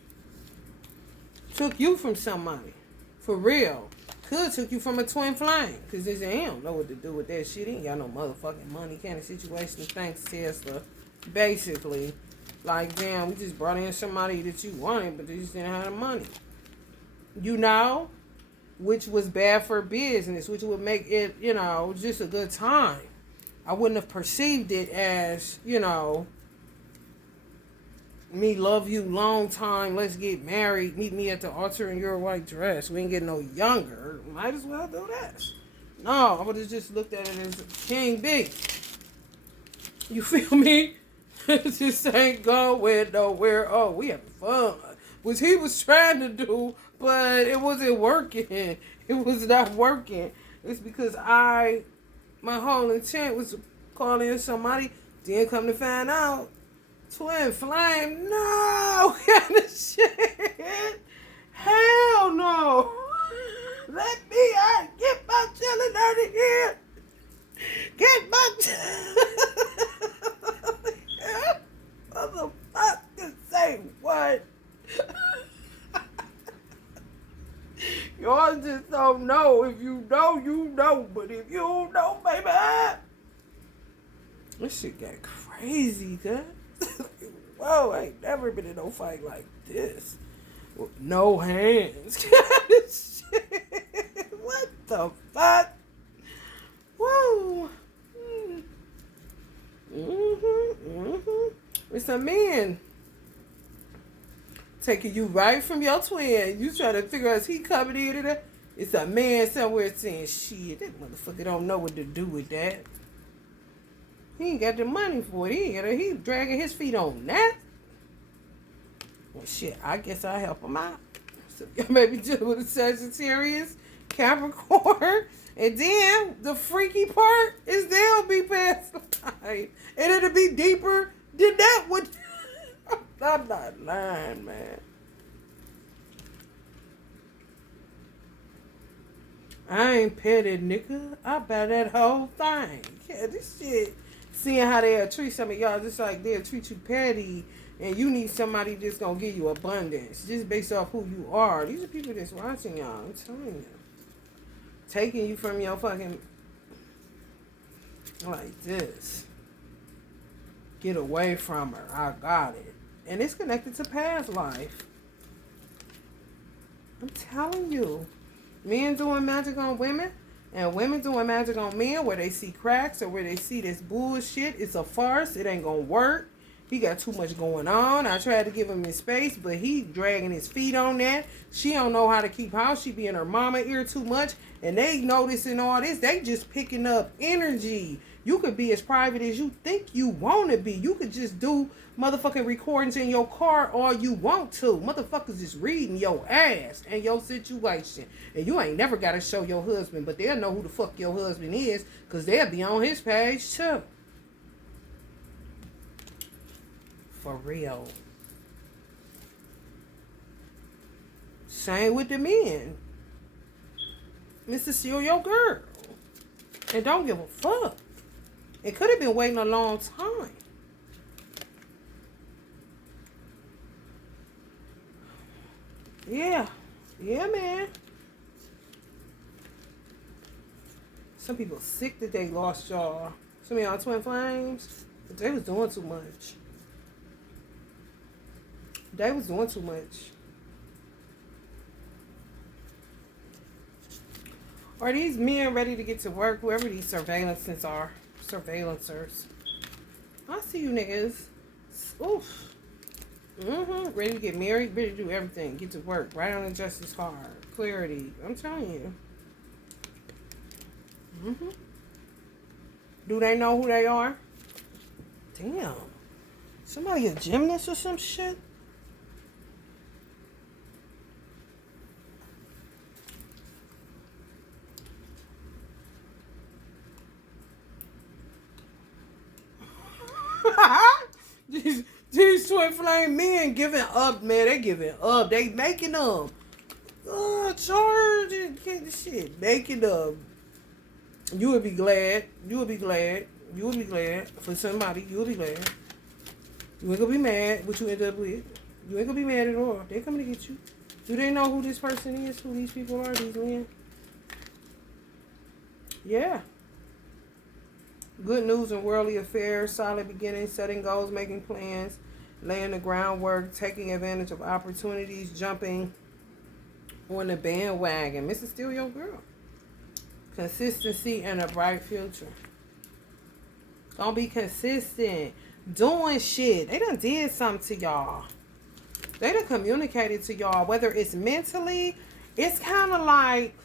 Took you from somebody. For real. Could took you from a twin flame. Because they don't know what to do with that shit. He ain't got no motherfucking money kind of situation. Thanks, Tesla. Basically. Like, damn, we just brought in somebody that you wanted, but they just didn't have the money. You know? Which was bad for business, which would make it, you know, just a good time. I wouldn't have perceived it as, you know, me love you long time, let's get married, meet me at the altar in your white dress. We ain't getting no younger. Might as well do this. No, I would have just looked at it as King B. You feel me? This ain't going nowhere. Oh, we having fun. Which he was trying to do, but it wasn't working. It was not working. It's because my whole intent was to call in somebody, then come to find out, twin flame, no kind of shit. Hell no. Let me out. Get my children out of here. Get my motherfucker, say what? Y'all just don't know. If you know, you know. But if you don't know, baby, this shit got crazy, cuz. Whoa, I ain't never been in no fight like this. With no hands. Shit. What the fuck? Whoa. It's a man taking you right from your twin. You try to figure out is he coming in and that? It's a man somewhere saying, shit, that motherfucker don't know what to do with that. He ain't got the money for it. He dragging his feet on that. Well, shit, I guess I'll help him out. So y'all maybe deal with a Sagittarius, Capricorn, and then the freaky part is they'll be past life. And it'll be deeper than that one. I'm not lying, man. I ain't petty, nigga. I buy that whole thing. Yeah, this shit. Seeing how they'll treat some of y'all just like they'll treat you petty, and you need somebody that's gonna give you abundance just based off who you are. These are people that's watching y'all. I'm telling you. Taking you from your fucking like this. Get away from her. I got it. And it's connected to past life. I'm telling you. Men doing magic on women and women doing magic on men where they see cracks or where they see this bullshit. It's a farce. It ain't gonna work. He got too much going on. I tried to give him his space, but he dragging his feet on that. She don't know how to keep house. She be in her mama ear too much. And they noticing all this. They just picking up energy. You could be as private as you think you want to be. You could just do motherfucking recordings in your car all you want to. Motherfuckers just reading your ass and your situation. And you ain't never got to show your husband, but they'll know who the fuck your husband is because they'll be on his page too. For real. Same with the men. Mr. Steal your girl. And don't give a fuck. It could have been waiting a long time. Yeah. Yeah, man. Some people sick that they lost y'all. Some of y'all twin flames. But they was doing too much. They was doing too much. Are these men ready to get to work? Whoever these surveillancers are. Surveillancers. I see you niggas. Oof. Ready to get married. Ready to do everything. Get to work. Right on the justice card. Clarity. I'm telling you. Do they know who they are? Damn. Somebody a gymnast or some shit? These twin flame men giving up, man. They giving up. They making them. Charge and get the shit. Making up. You would be glad. You would be glad. You would be glad for somebody. You would be glad. You ain't gonna be mad what you end up with. You ain't gonna be mad at all. They coming to get you. Do they know who this person is? Who these people are? These men? Yeah. Good news in worldly affairs, solid beginnings, setting goals, making plans, laying the groundwork, taking advantage of opportunities, jumping on the bandwagon. Mrs. Steal your girl. Consistency and a bright future. Gonna be consistent. Doing shit. They done did something to y'all. They done communicated to y'all, whether it's mentally, it's kind of like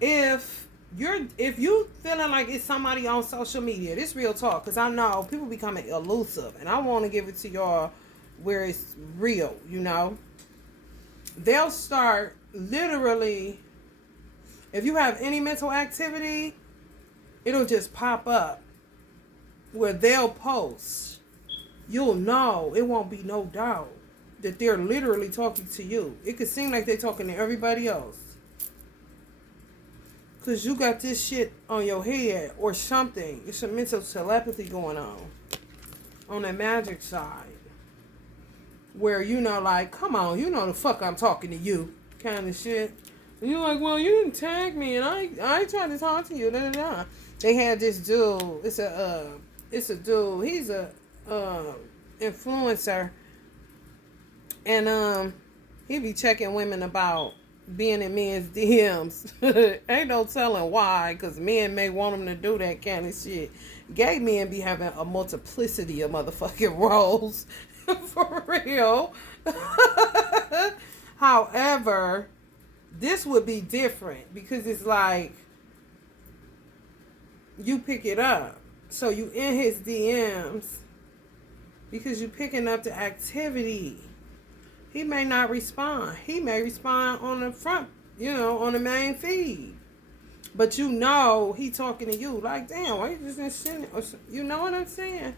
if if you feeling like it's somebody on social media, this real talk, because I know people becoming elusive, and I want to give it to y'all where it's real. They'll start literally. If you have any mental activity, it'll just pop up where they'll post. You'll know, it won't be no doubt that they're literally talking to you. It could seem like they're talking to everybody else. Because you got this shit on your head or something. It's some mental telepathy going on the magic side. Where, like, come on, the fuck I'm talking to you kind of shit. And you're like, well, you didn't tag me and I ain't trying to talk to you. Da, da, da. They had this dude. It's a dude. He's a influencer. And he be checking women about being in men's DMs. Ain't no telling why, because men may want them to do that kind of shit. Gay men be having a multiplicity of motherfucking roles. For real. However, this would be different because it's like you pick it up. So you in his DMs because you picking up the activity. He may not respond. He may respond on the front, on the main feed. But he talking to you. Like, damn, why you just didn't send it? You know what I'm saying?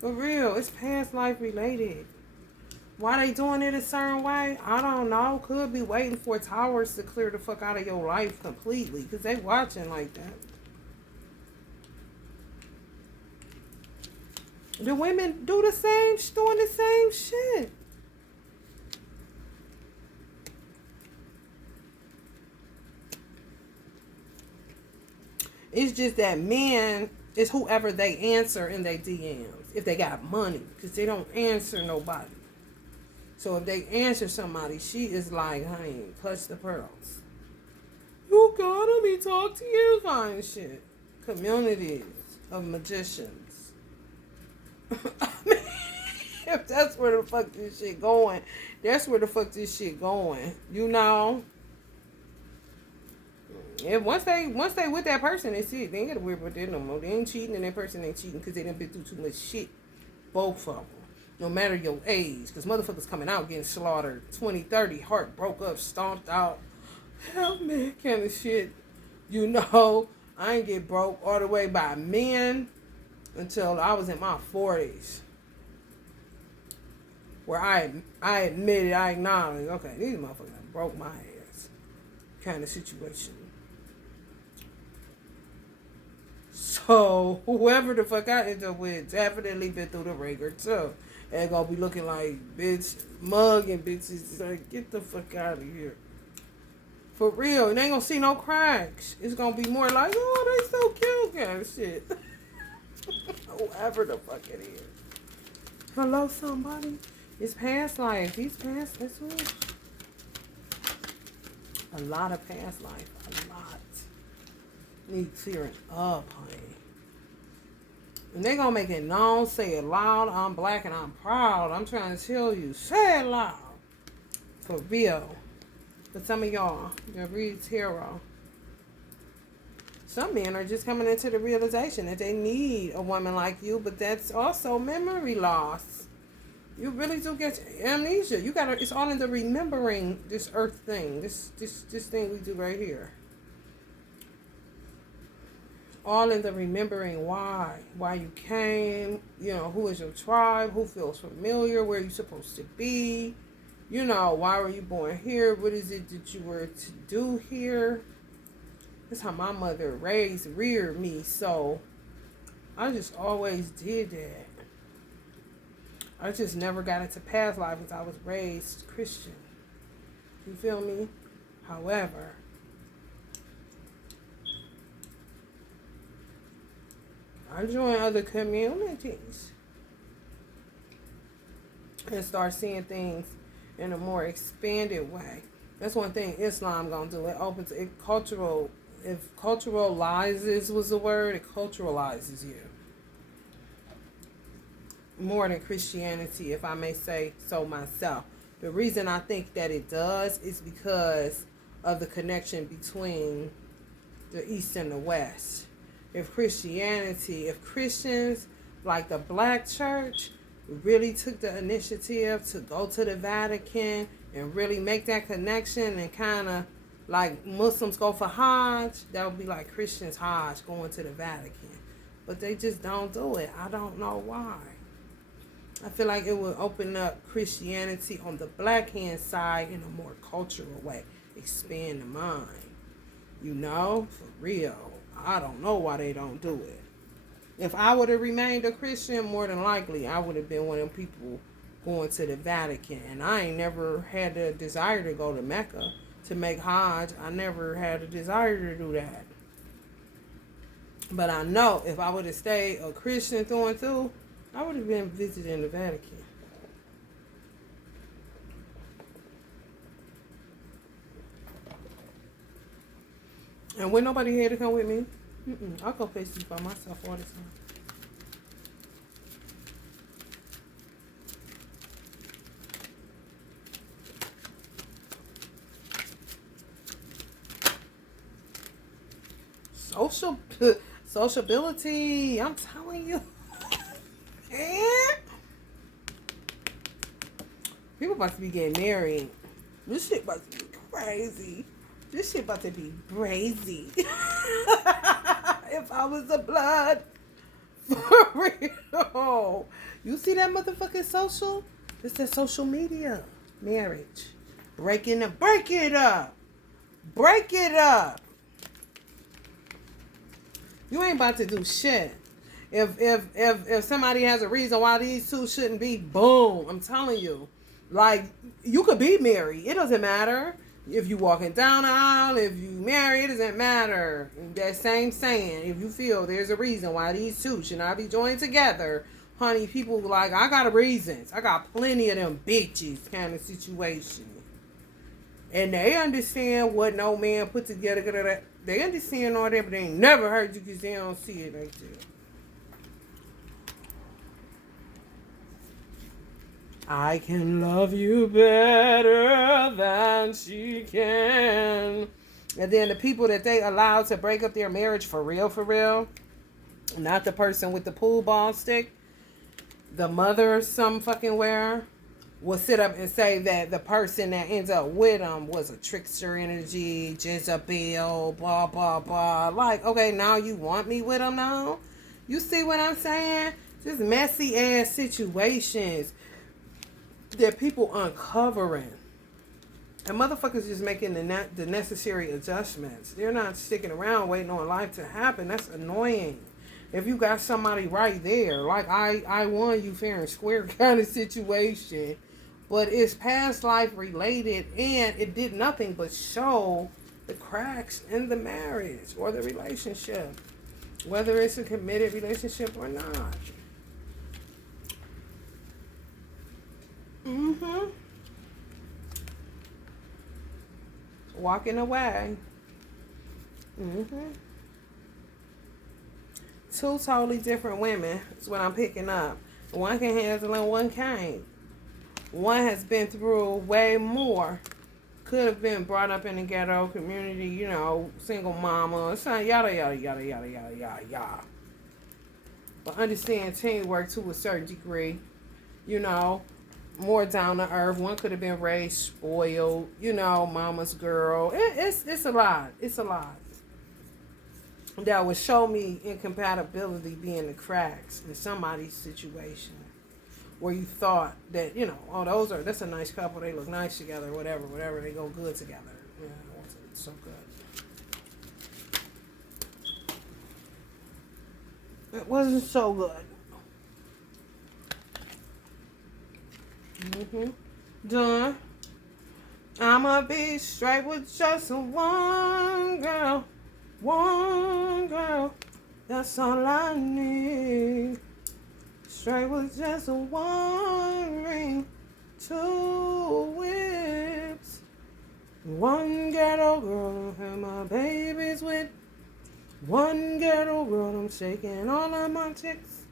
For real, it's past life related. Why they doing it a certain way? I don't know. Could be waiting for towers to clear the fuck out of your life completely. Because they watching like that. The women doing the same shit. It's just that men is whoever they answer in their DMs. If they got money. Because they don't answer nobody. So if they answer somebody, she is like, honey, clutch the pearls. You got me talk to you kind of shit. Communities of magicians. I mean, if that's where the fuck this shit going, that's where the fuck this shit going. And once they with that person, they see it. They ain't got to worry about that no more. They ain't cheating, and that person ain't cheating because they done been through too much shit. Both of them. No matter your age. Because motherfuckers coming out getting slaughtered. 20, 30, heart broke up, stomped out. Help me, kind of shit. I ain't get broke all the way by men until I was in my 40s. Where I admitted, I acknowledged, okay, these motherfuckers broke my ass. Kind of situation. So, whoever the fuck I end up with definitely been through the ringer too. And gonna be looking like bitch, mugging bitches. Like, get the fuck out of here. For real. And they ain't gonna see no cracks. It's gonna be more like, oh, they so cute kind of shit. Whoever the fuck it is. Hello, somebody. It's past life. These past, that's what. A lot of past life. A lot. Need clearing up, honey. And they gonna make it known, say it loud. I'm black and I'm proud. I'm trying to tell you, say it loud. For real. But some of y'all, that read tarot. Some men are just coming into the realization that they need a woman like you, but that's also memory loss. You really do get amnesia. It's all in the remembering this earth thing. This thing we do right here. All in the remembering why you came, who is your tribe, who feels familiar, where you're supposed to be, why were you born here, what is it that you were to do here. That's how my mother reared me, so I just always did that. I just never got into past life because I was raised Christian. You feel me? However, I join other communities and start seeing things in a more expanded way. That's one thing Islam gonna do. It opens it cultural. If culturalizes was the word, it culturalizes you more than Christianity, if I may say so myself. The reason I think that it does is because of the connection between the East and the West. If Christians like the black church really took the initiative to go to the Vatican and really make that connection and kind of like Muslims go for Hajj, that would be like Christians Hajj going to the Vatican. But they just don't do it. I don't know why. I feel like it would open up Christianity on the black hand side in a more cultural way. Expand the mind. You know? For real. I don't know why they don't do it. If I would have remained a Christian, more than likely, I would have been one of them people going to the Vatican. And I ain't never had the desire to go to Mecca to make Hajj. I never had a desire to do that. But I know if I would have stayed a Christian through and through, I would have been visiting the Vatican. And when nobody here to come with me, I'll go face these by myself all the time. Sociability, I'm telling you. People about to be getting married. This shit about to be crazy. This shit about to be crazy. If I was a blood. For real. You see that motherfucking social? It's that social media. Marriage. Break it up. Break it up. Break it up. You ain't about to do shit. If somebody has a reason why these two shouldn't be, boom. I'm telling you. Like, you could be married. It doesn't matter. If you walking down the aisle, if you married, it doesn't matter. That same saying, if you feel there's a reason why these two should not be joined together, honey, people like, I got reasons. I got plenty of them bitches kind of situation. And they understand what no man put together. They understand all that, but they ain't never heard you because they don't see it like that. I can love you better than she can. And then the people that they allowed to break up their marriage for real, not the person with the pool ball stick, the mother some fucking where, will sit up and say that the person that ends up with them was a trickster energy, Jezebel, blah, blah, blah. Like, okay, now you want me with them now? You see what I'm saying? Just messy ass situations that people uncovering. And motherfuckers just making the necessary adjustments. They're not sticking around waiting on life to happen. That's annoying. If you got somebody right there, like I won you fair and square kind of situation, but it's past life related and it did nothing but show the cracks in the marriage or the relationship, whether it's a committed relationship or not. Walking away. Two totally different women is what I'm picking up. One can handle and one can't. One has been through way more. Could have been brought up in the ghetto community, you know, single mama, son, yada, yada, yada, yada, yada, yada, yada. But understand teamwork to a certain degree, you know, more down to earth. One could have been raised spoiled, you know, mama's girl. It's a lot. It's a lot. That would show me incompatibility being the cracks in somebody's situation where you thought that, you know, oh, that's a nice couple, they look nice together, whatever, they go good together. Yeah, it wasn't so good. It wasn't so good. Done. I'ma be straight with just one girl. One girl. That's all I need. Straight with just one ring. Two whips. One ghetto girl and my babies with. One ghetto girl, I'm shaking all of my chicks.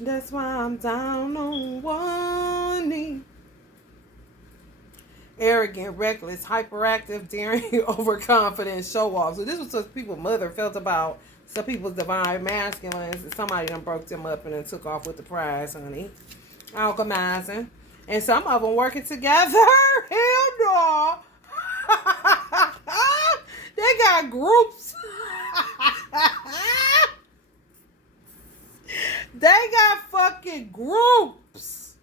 That's why I'm down on one knee. arrogant, reckless, hyperactive, daring, overconfident, show off. So this was what people's mother felt about some people's divine masculines, and somebody done broke them up and then took off with the prize, honey. Alchemizing. And some of them working together. Hell no. They got groups. They got fucking groups.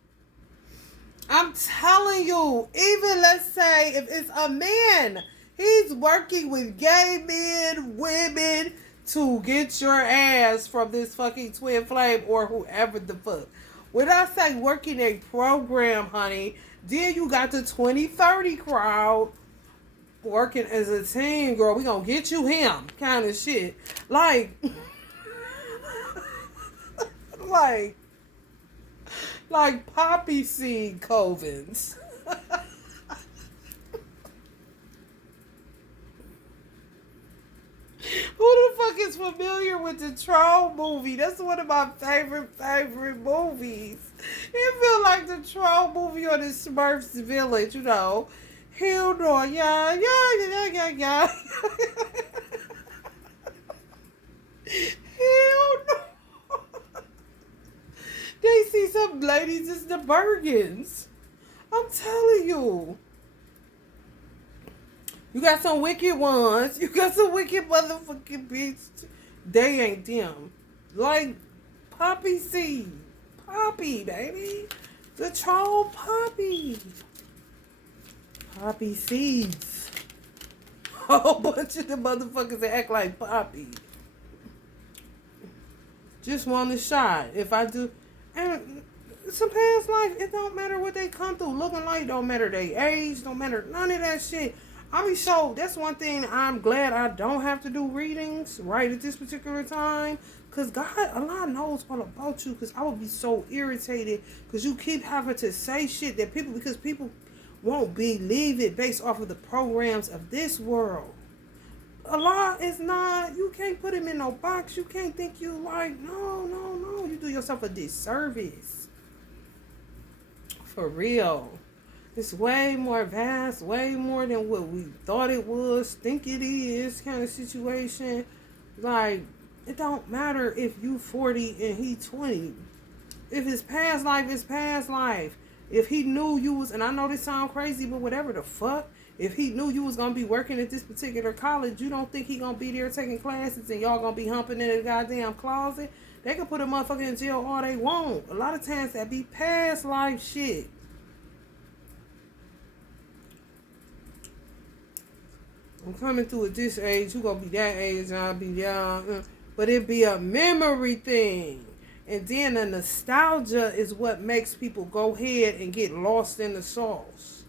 I'm telling you, even let's say if it's a man, he's working with gay men, women to get your ass from this fucking twin flame or whoever the fuck. When I say working a program, honey, then you got the 2030 crowd working as a team, girl. We gonna get you him kind of shit. Like poppy seed covens. Who the fuck is familiar with the Troll movie? That's one of my favorite movies. It feel like the Troll movie or the Smurfs Village, you know. Hell no, yeah. Hell no. They see some ladies as the Bergens. I'm telling you. You got some wicked ones. You got some wicked motherfucking bitch. They ain't them. Like poppy seed. Poppy, baby. The troll poppy. Poppy seeds. A whole bunch of the motherfuckers that act like poppy. Just want a shot. If I do. And some past life, it don't matter what they come through. Looking like don't matter their age. Don't matter none of that shit. I mean, so that's one thing I'm glad I don't have to do readings right at this particular time. Because God, Allah knows all about you. Because I would be so irritated. Because you keep having to say shit that because people won't believe it based off of the programs of this world. Allah is not, you can't put him in no box. You can't think you like, no. You do yourself a disservice. For real. It's way more vast, way more than what we thought it was, think it is kind of situation. Like, it don't matter if you 40 and he 20. If it's past life, it's past life. If he knew you was, and I know this sound crazy, but whatever the fuck, if he knew you was going to be working at this particular college, you don't think he going to be there taking classes and y'all going to be humping in a goddamn closet? They can put a motherfucker in jail all they want. A lot of times that be past life shit. I'm coming through at this age. You gonna be that age and I'll be young. But it be a memory thing. And then the nostalgia is what makes people go ahead and get lost in the sauce.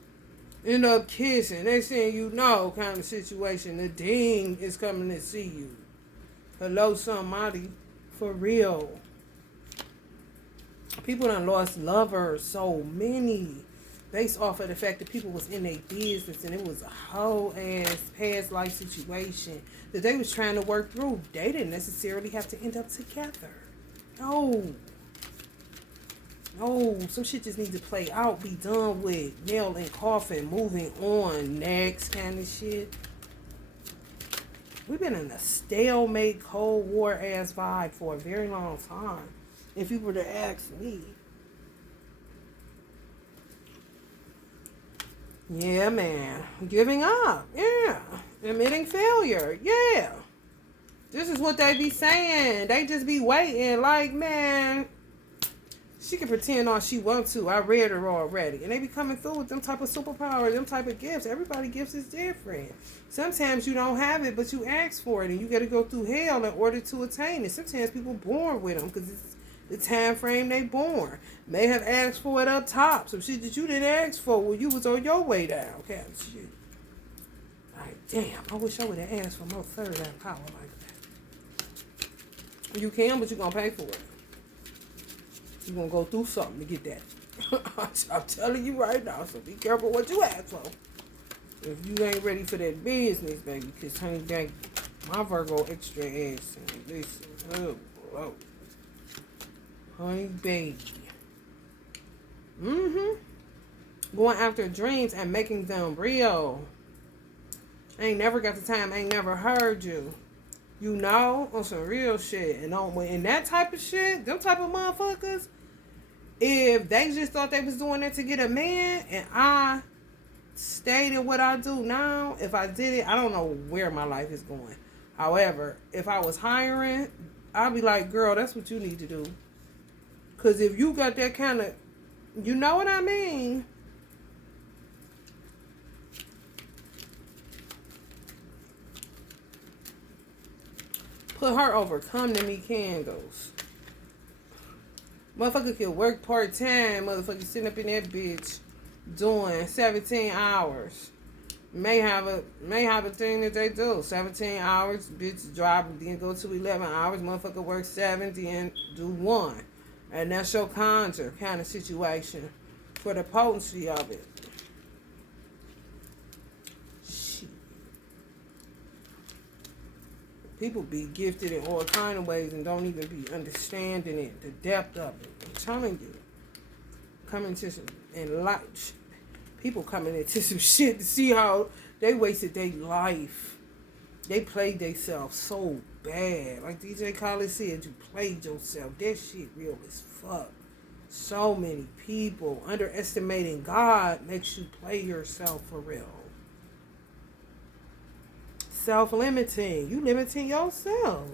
End up kissing. They saying you know kind of situation. The dean is coming to see you. Hello, somebody. For real. People done lost lovers. So many. Based off of the fact that people was in their business and it was a whole ass past life situation that they was trying to work through. They didn't necessarily have to end up together. No, some shit just needs to play out, be done with, nail and coffin, moving on, next kind of shit. We've been in a stalemate, Cold War ass vibe for a very long time. If you were to ask me. Yeah, man. Giving up. Yeah. Admitting failure. Yeah. This is what they be saying. They just be waiting. Like, man, she can pretend all she wants to. I read her already. And they be coming through with them type of superpowers, them type of gifts. Everybody's gifts is different. Sometimes you don't have it, but you ask for it. And you got to go through hell in order to attain it. Sometimes people born with them because it's the time frame they born. May have asked for it up top. Some shit that you didn't ask for when you was on your way down. Kind of shit. Like, damn, I wish I would have asked for more third eye power like that. You can, but you're going to pay for it. You're going to go through something to get that. I'm telling you right now, so be careful what you ask for. If you ain't ready for that business, baby, because honey, dang, my Virgo extra ass. And listen, oh. Honey, baby. going after dreams and making them real. I ain't never got the time. I ain't never heard you. You know, on some real shit. And on in that type of shit, them type of motherfuckers, if they just thought they was doing it to get a man, and I stayed in what I do now, if I did it, I don't know where my life is going. However, if I was hiring, I'd be like, girl, that's what you need to do. Because if you got that kind of, you know what I mean? Put her over. Come to me candles. Motherfucker can work part-time. Motherfucker sitting up in that bitch doing 17 hours. May have a thing that they do. 17 hours, bitch drop, then go to 11 hours. Motherfucker work 7, then do 1. And that's your conjure kind of situation for the potency of it. Shit. People be gifted in all kind of ways and don't even be understanding it, the depth of it. I'm telling you. Coming to some, and life. People coming into some shit to see how they wasted their life. They played themselves so bad. Like DJ Khaled said, you played yourself. That shit real as fuck. So many people underestimating God makes you play yourself for real. Self-limiting. You limiting yourself.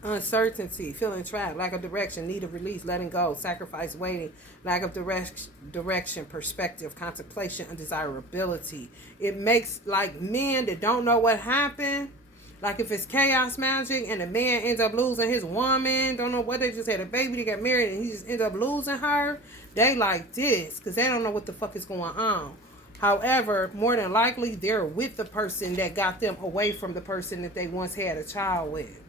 Uncertainty, feeling trapped, lack of direction, need of release, letting go, sacrifice, waiting, lack of direction, perspective, contemplation, undesirability. It makes like men that don't know what happened. Like if it's chaos magic and the man ends up losing his woman, don't know what, they just had a baby, they got married and he just ends up losing her. They like this because they don't know what the fuck is going on. However, more than likely they're with the person that got them away from the person that they once had a child with.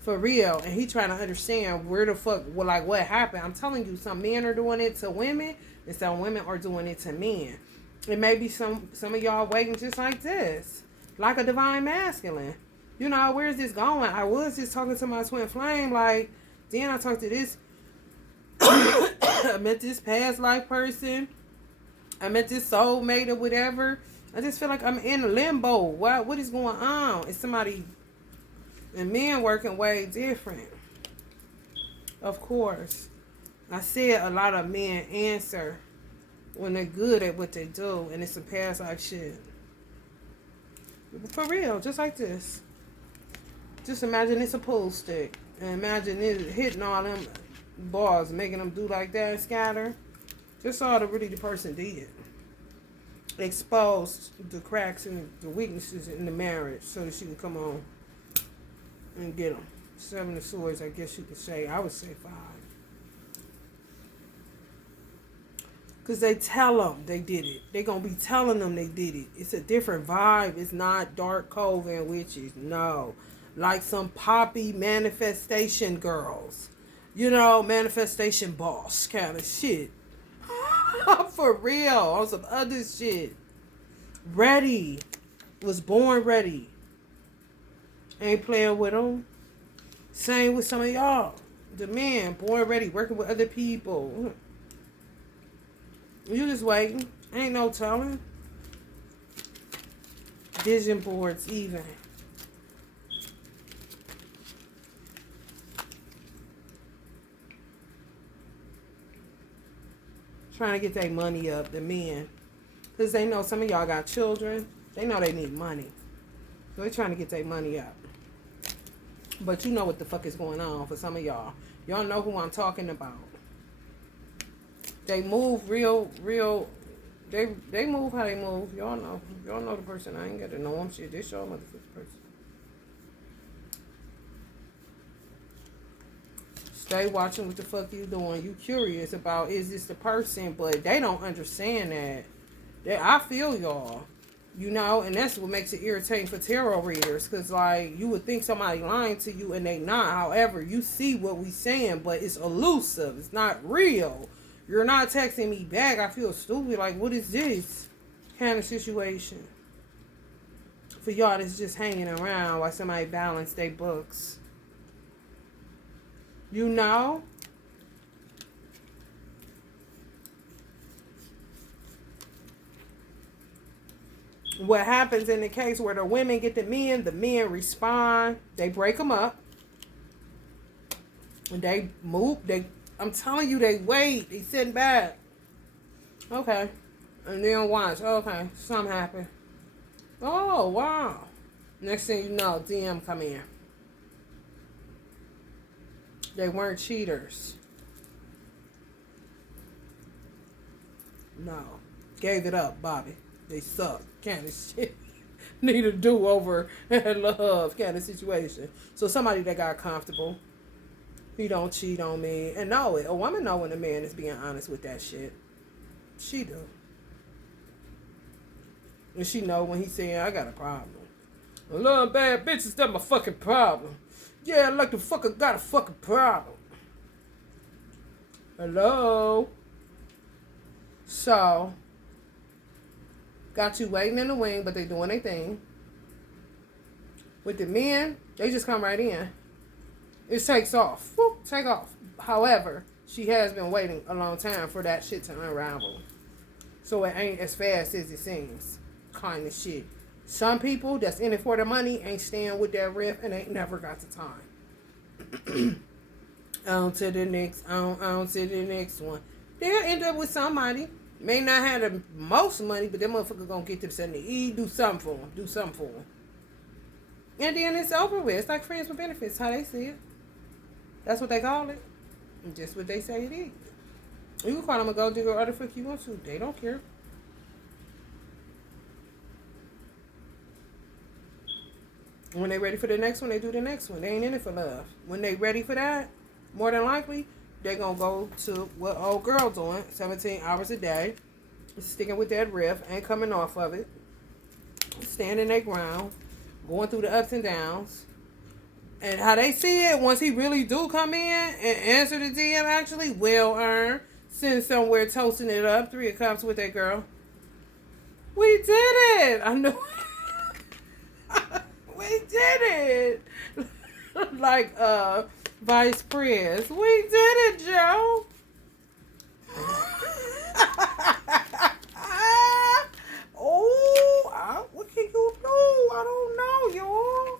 For real. And he trying to understand where the fuck, well, like what happened. I'm telling you, some men are doing it to women and some women are doing it to men. It may be some of y'all waiting just like this. Like a divine masculine. You know, where's this going? I was just talking to my twin flame, like, then I talked to this, I met this past life person. I met this soulmate or whatever. I just feel like I'm in limbo. What is going on? Is somebody, and men working way different. Of course. I said a lot of men answer when they're good at what they do, and it's some past life shit. For real, just like this. Just imagine it's a pool stick. And imagine it hitting all them balls, making them do like that and scatter. Just all the person did. Exposed the cracks and the weaknesses in the marriage so that she can come on and get them. 7 of Swords, I guess you could say. I would say 5. Because they tell them they did it. They're going to be telling them they did it. It's a different vibe. It's not dark coven and witches. No. Like some poppy manifestation girls. You know, manifestation boss kind of shit. For real. On some other shit. Ready. Was born ready. Ain't playing with them. Same with some of y'all. The men, born ready, working with other people. You just waiting. Ain't no telling. Vision boards even. Trying to get their money up, the men. Because they know some of y'all got children. They know they need money. So they're trying to get their money up. But you know what the fuck is going on for some of y'all. Y'all know who I'm talking about. They move real. They move how they move. Y'all know. Y'all know the person. I ain't got to know them. Shit, this your motherfucking person. Stay watching what the fuck you doing. You curious about, is this the person? But they don't understand that. I feel y'all. You know, and that's what makes it irritating for tarot readers. Because, like, you would think somebody lying to you and they not. However, you see what we saying, but it's elusive. It's not real. You're not texting me back. I feel stupid. Like, what is this kind of situation? For y'all that's just hanging around while somebody balance their books. You know? what happens in the case where the women get the men respond, they break them up. When they move, I'm telling you, they wait, they sitting back. Okay. And then watch, okay, something happened. Oh, wow. Next thing you know, DM come in. They weren't cheaters. No. Gave it up, Bobby. They suck. Kind of shit. Need a do-over and love kind of situation. So somebody that got comfortable. He don't cheat on me. And know it. A woman know when a man is being honest with that shit. She do. And she know when he's saying, I got a problem. I love bad bitches, that's my fucking problem. Yeah, like the fucker got a fucking problem. Hello? So, got you waiting in the wing, but they doing their thing. With the men, they just come right in. It takes off. Whoop, take off. However, she has been waiting a long time for that shit to unravel. So it ain't as fast as it seems. Kind of shit. Some people that's in it for the money ain't staying with that riff and ain't never got the time. On to the next, on to the next one. They'll end up with somebody. May not have the most money, but that motherfucker gonna get them something to eat, do something for them. Do something for them. And then it's over with. It's like friends with benefits, how they see it. That's what they call it. And just what they say it is. You can call them a gold digger or whatever the fuck you want to. They don't care. When they ready for the next one, they do the next one. They ain't in it for love. When they ready for that, more than likely, they gonna go to what old girl doing, 17 hours a day, sticking with that riff, ain't coming off of it, standing their ground, going through the ups and downs. And how they see it, once he really do come in and answer the DM, actually, well earned, sitting somewhere toasting it up, 3 of Cups with that girl. We did it! I know. We did it! Like, Vice Prince. We did it, Joe! Oh, what can you do? I don't know, y'all.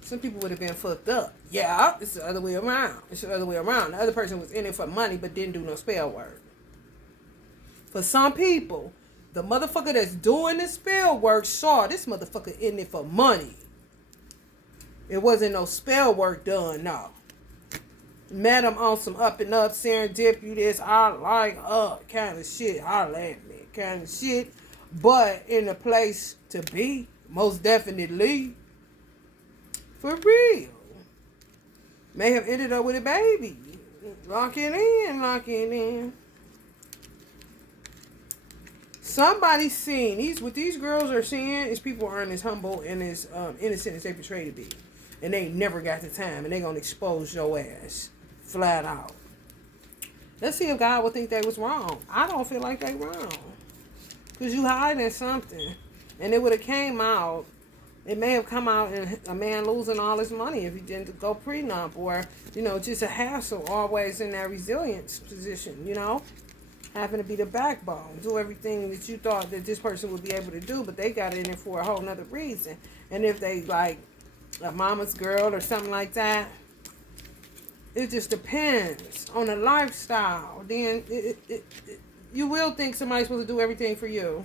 Some people would have been fucked up. Yeah, it's the other way around. It's the other way around. The other person was in it for money but didn't do no spell work. For some people, the motherfucker that's doing the spell work saw this motherfucker in it for money. It wasn't no spell work done, no. Met him on some up and up, serendipity, this, I like kind of shit. Holla at me, kind of shit. But in a place to be, most definitely. For real. May have ended up with a baby. Lock it in. Somebody's seen what these girls are seeing is people aren't as humble and as innocent as they portray to be. And they never got the time and they gonna expose your ass. Flat out. Let's see if God would think they was wrong. I don't feel like they wrong. Because you hiding something. And it would have came out. It may have come out in a man losing all his money if he didn't go prenup. Or, just a hassle always in that resilience position, having to be the backbone. Do everything that you thought that this person would be able to do. But they got in it for a whole nother reason. And if they like a mama's girl or something like that, it just depends on the lifestyle. Then you will think somebody's supposed to do everything for you.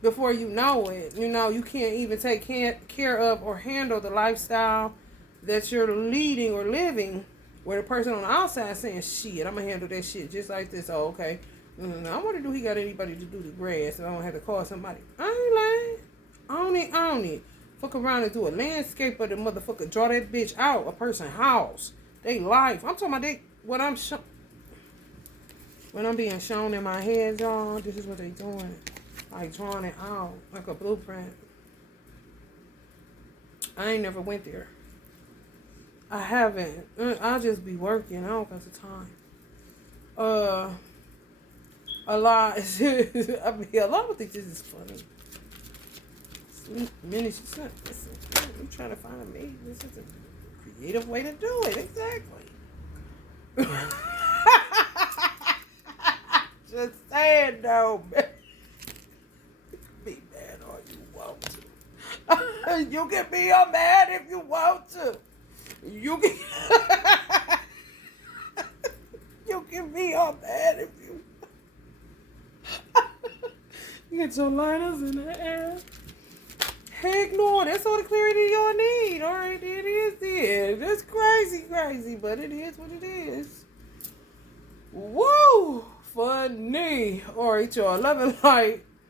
Before you know it, you can't even take care of or handle the lifestyle that you're leading or living, where the person on the outside is saying, shit, I'm going to handle that shit just like this. Oh, okay. I wonder, do he got anybody to do the grass so I don't have to call somebody? I ain't lying. Own it. Fuck around and do a landscape of the motherfucker. Draw that bitch out. A person's house. They life. I'm talking about when I'm being shown in my head, y'all, this is what they doing. Like drawing it out like a blueprint. I ain't never went there. I haven't. I'll just be working. I don't got the time. A lot. I mean, a lot of think this is funny. Listen, I'm trying to find a me. This is a creative way to do it. Exactly. Just saying, though, man. Be mad all you want to. You can be mad if you want to. You can. You can be mad if you. Get your liners in the air. Heck no, that's all the clarity y'all need. All right, it is then. That's crazy, but it is what it is. Woo! Funny. All right, y'all. Love and light.